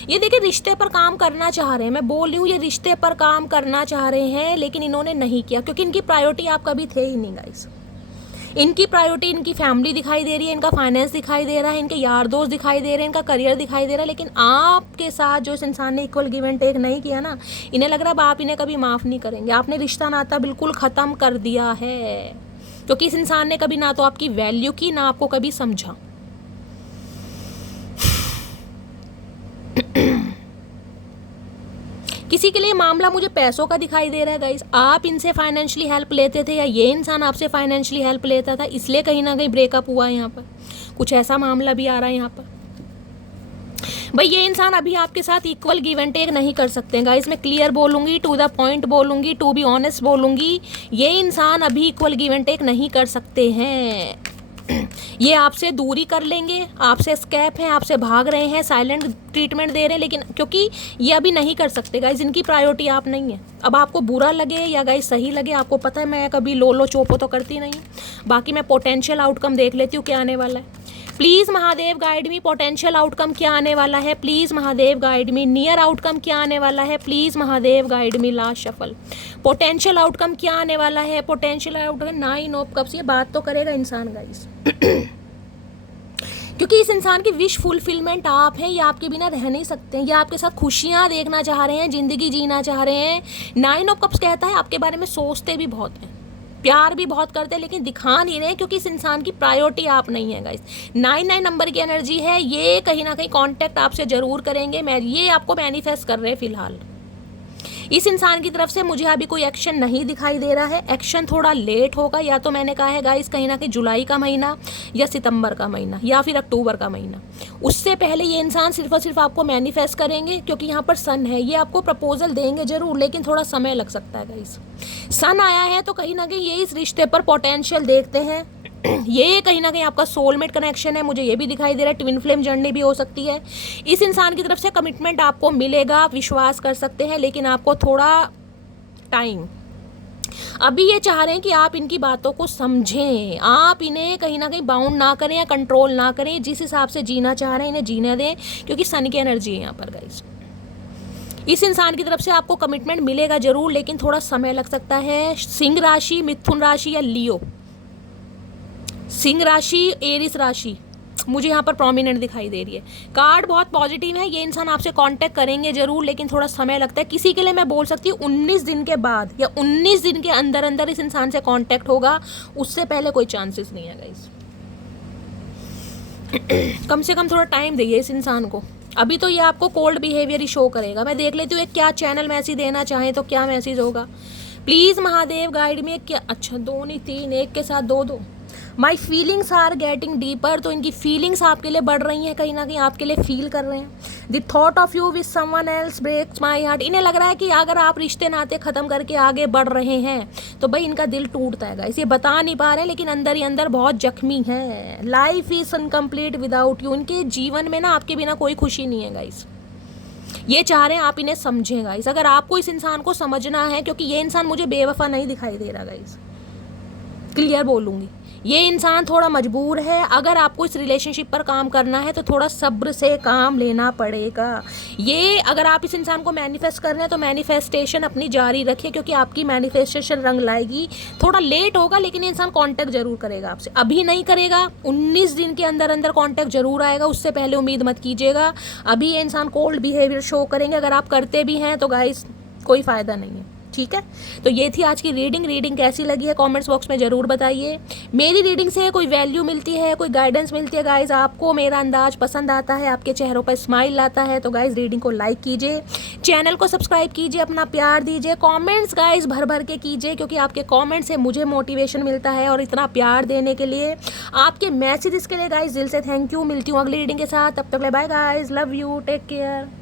ये देखिए रिश्ते पर काम करना चाह रहे हैं, मैं बोल रही हूँ ये रिश्ते पर काम करना चाह रहे हैं, लेकिन इन्होंने नहीं किया क्योंकि इनकी प्रायोरिटी आप कभी थे ही नहीं गाइस। इनकी प्रायोरिटी इनकी फैमिली दिखाई दे रही है, इनका फाइनेंस दिखाई दे रहा है, इनके यार दोस्त दिखाई दे रहे हैं, इनका करियर दिखाई दे रहा है। लेकिन आपके साथ जो इस इंसान ने इक्वल गिव एंड टेक नहीं किया ना, इन्हें लग रहा है आप इन्हें कभी माफ़ नहीं करेंगे। आपने रिश्ता नाता बिल्कुल ख़त्म कर दिया है क्योंकि इस इंसान ने कभी ना तो आपकी वैल्यू की, ना आपको कभी समझा। किसी के लिए मामला मुझे पैसों का दिखाई दे रहा है गाइस, आप इनसे फाइनेंशियली हेल्प लेते थे या ये इंसान आपसे फाइनेंशियली हेल्प लेता था, इसलिए कहीं ना कहीं ब्रेकअप हुआ है। यहाँ पर कुछ ऐसा मामला भी आ रहा है यहाँ पर। भाई ये इंसान अभी आपके साथ इक्वल गिव एंड टेक नहीं कर सकते हैं गाइस, मैं क्लियर बोलूँगी, टू द पॉइंट बोलूँगी, टू बी ऑनेस्ट बोलूँगी, ये इंसान अभी इक्वल गिव एंड टेक नहीं कर सकते हैं। ये आपसे दूरी कर लेंगे, आपसे स्कैप हैं, आपसे भाग रहे हैं, साइलेंट ट्रीटमेंट दे रहे हैं, लेकिन क्योंकि ये अभी नहीं कर सकते गाइस, इनकी प्रायोरिटी आप नहीं है। अब आपको बुरा लगे या गाइस सही लगे, आपको पता है मैं कभी लो चोपो तो करती नहीं, बाकी मैं पोटेंशियल आउटकम देख लेती हूँ क्या आने वाला है। Please Mahadev guide me, potential outcome क्या आने वाला है please Mahadev guide me. Near outcome क्या आने वाला है please Mahadev guide me. Last shuffle potential outcome क्या आने वाला है? Potential outcome 9 of cups. ये बात तो करेगा इंसान गाइस क्योंकि इस इंसान की विश फुलफिलमेंट आप हैं, ये आपके बिना रह नहीं सकते हैं, ये आपके साथ खुशियाँ देखना चाह रहे हैं, ज़िंदगी जीना चाह रहे हैं। 9 ऑफ कप्स कहता है आपके बारे में सोचते भी बहुत हैं, प्यार भी बहुत करते हैं, लेकिन दिखा नहीं रहे क्योंकि इस इंसान की प्रायोरिटी आप नहीं है गाइस। 9 नंबर की एनर्जी है, ये कहीं ना कहीं कांटेक्ट आपसे ज़रूर करेंगे, मैं ये आपको मैनिफेस्ट कर रहे हैं फिलहाल। इस इंसान की तरफ से मुझे अभी कोई एक्शन नहीं दिखाई दे रहा है, एक्शन थोड़ा लेट होगा, या तो मैंने कहा है गाइस कहीं ना कहीं जुलाई का महीना या सितंबर का महीना या फिर अक्टूबर का महीना, उससे पहले ये इंसान सिर्फ और सिर्फ आपको मैनिफेस्ट करेंगे क्योंकि यहाँ पर सन है। ये आपको प्रपोजल देंगे जरूर, लेकिन थोड़ा समय लग सकता है गाइस। सन आया है तो कहीं ना कहीं ये इस रिश्ते पर पोटेंशियल देखते हैं, ये कहीं ना कहीं आपका सोलमेट कनेक्शन है, मुझे ये भी दिखाई दे रहा है, ट्विन फ्लेम जर्नी भी हो सकती है। इस इंसान की तरफ से कमिटमेंट आपको मिलेगा, आप विश्वास कर सकते हैं, लेकिन आपको थोड़ा टाइम। अभी ये चाह रहे हैं कि आप इनकी बातों को समझें, आप इन्हें कहीं ना कहीं बाउंड ना करें या कंट्रोल ना करें, जिस हिसाब से जीना चाह रहे हैं इन्हें जीने दें, क्योंकि सन की एनर्जी है यहाँ पर गाइस। इस इंसान की तरफ से आपको कमिटमेंट मिलेगा जरूर, लेकिन थोड़ा समय लग सकता है। सिंह राशि, मिथुन राशि या लियो, सिंह राशि, एरिस राशि मुझे यहाँ पर प्रोमिनेंट दिखाई दे रही है। कार्ड बहुत पॉजिटिव है, ये इंसान आपसे कांटेक्ट करेंगे जरूर, लेकिन थोड़ा समय लगता है। किसी के लिए मैं बोल सकती हूँ 19 दिन के बाद या 19 दिन के अंदर अंदर इस इंसान से कांटेक्ट होगा, उससे पहले कोई चांसेस नहीं है गाइस। कम से कम थोड़ा टाइम दीजिए इस इंसान को। अभी तो ये आपको कोल्ड बिहेवियर ही शो करेगा। मैं देख लेती हूँ क्या चैनल मैसेज देना चाहे तो क्या मैसेज होगा। प्लीज़ महादेव गाइड में क्या, अच्छा 2 नहीं 3, एक के साथ 2 my feelings are getting deeper. तो इनकी फीलिंग्स आपके लिए बढ़ रही हैं, कहीं ना कहीं आपके लिए फील कर रहे हैं। The thought of you with someone else breaks my heart. इन्हें लग रहा है कि अगर आप रिश्ते नाते ख़त्म करके आगे बढ़ रहे हैं तो भाई इनका दिल टूटता है गाइस। ये बता नहीं पा रहे लेकिन अंदर ही अंदर बहुत जख्मी है। Life is incomplete without you. इनके जीवन में ना आपके बिना कोई खुशी नहीं है गाइस। ये चाह रहे हैं आप इन्हें समझें गाइस। अगर आपको इस इंसान को समझना है, क्योंकि ये इंसान मुझे बेवफा नहीं दिखाई दे रहा गाइस, क्लियर बोलूँगी, ये इंसान थोड़ा मजबूर है। अगर आपको इस रिलेशनशिप पर काम करना है तो थोड़ा सब्र से काम लेना पड़ेगा। ये अगर आप इस इंसान को मैनिफेस्ट कर रहे हैं तो मैनिफेस्टेशन अपनी जारी रखिए, क्योंकि आपकी मैनिफेस्टेशन रंग लाएगी। थोड़ा लेट होगा लेकिन ये इंसान कांटेक्ट जरूर करेगा आपसे। अभी नहीं करेगा, 19 दिन के अंदर अंदर कांटेक्ट जरूर आएगा, उससे पहले उम्मीद मत कीजिएगा। अभी ये इंसान कोल्ड बिहेवियर शो करेंगे। अगर आप करते भी हैं तो गाइस कोई फ़ायदा नहीं है, ठीक है। तो ये थी आज की रीडिंग कैसी लगी है कमेंट्स बॉक्स में ज़रूर बताइए। मेरी रीडिंग से कोई वैल्यू मिलती है, कोई गाइडेंस मिलती है गाइज, आपको मेरा अंदाज पसंद आता है, आपके चेहरों पर स्माइल आता है तो गाइज रीडिंग को लाइक कीजिए, चैनल को सब्सक्राइब कीजिए, अपना प्यार दीजिए, कॉमेंट्स गाइज भर भर के कीजिए, क्योंकि आपके कॉमेंट से मुझे मोटिवेशन मिलता है। और इतना प्यार देने के लिए, आपके मैसेजेस के लिए गाइज दिल से थैंक यू। मिलती हूँ अगली रीडिंग के साथ, तब तक bye guys, love you, take care.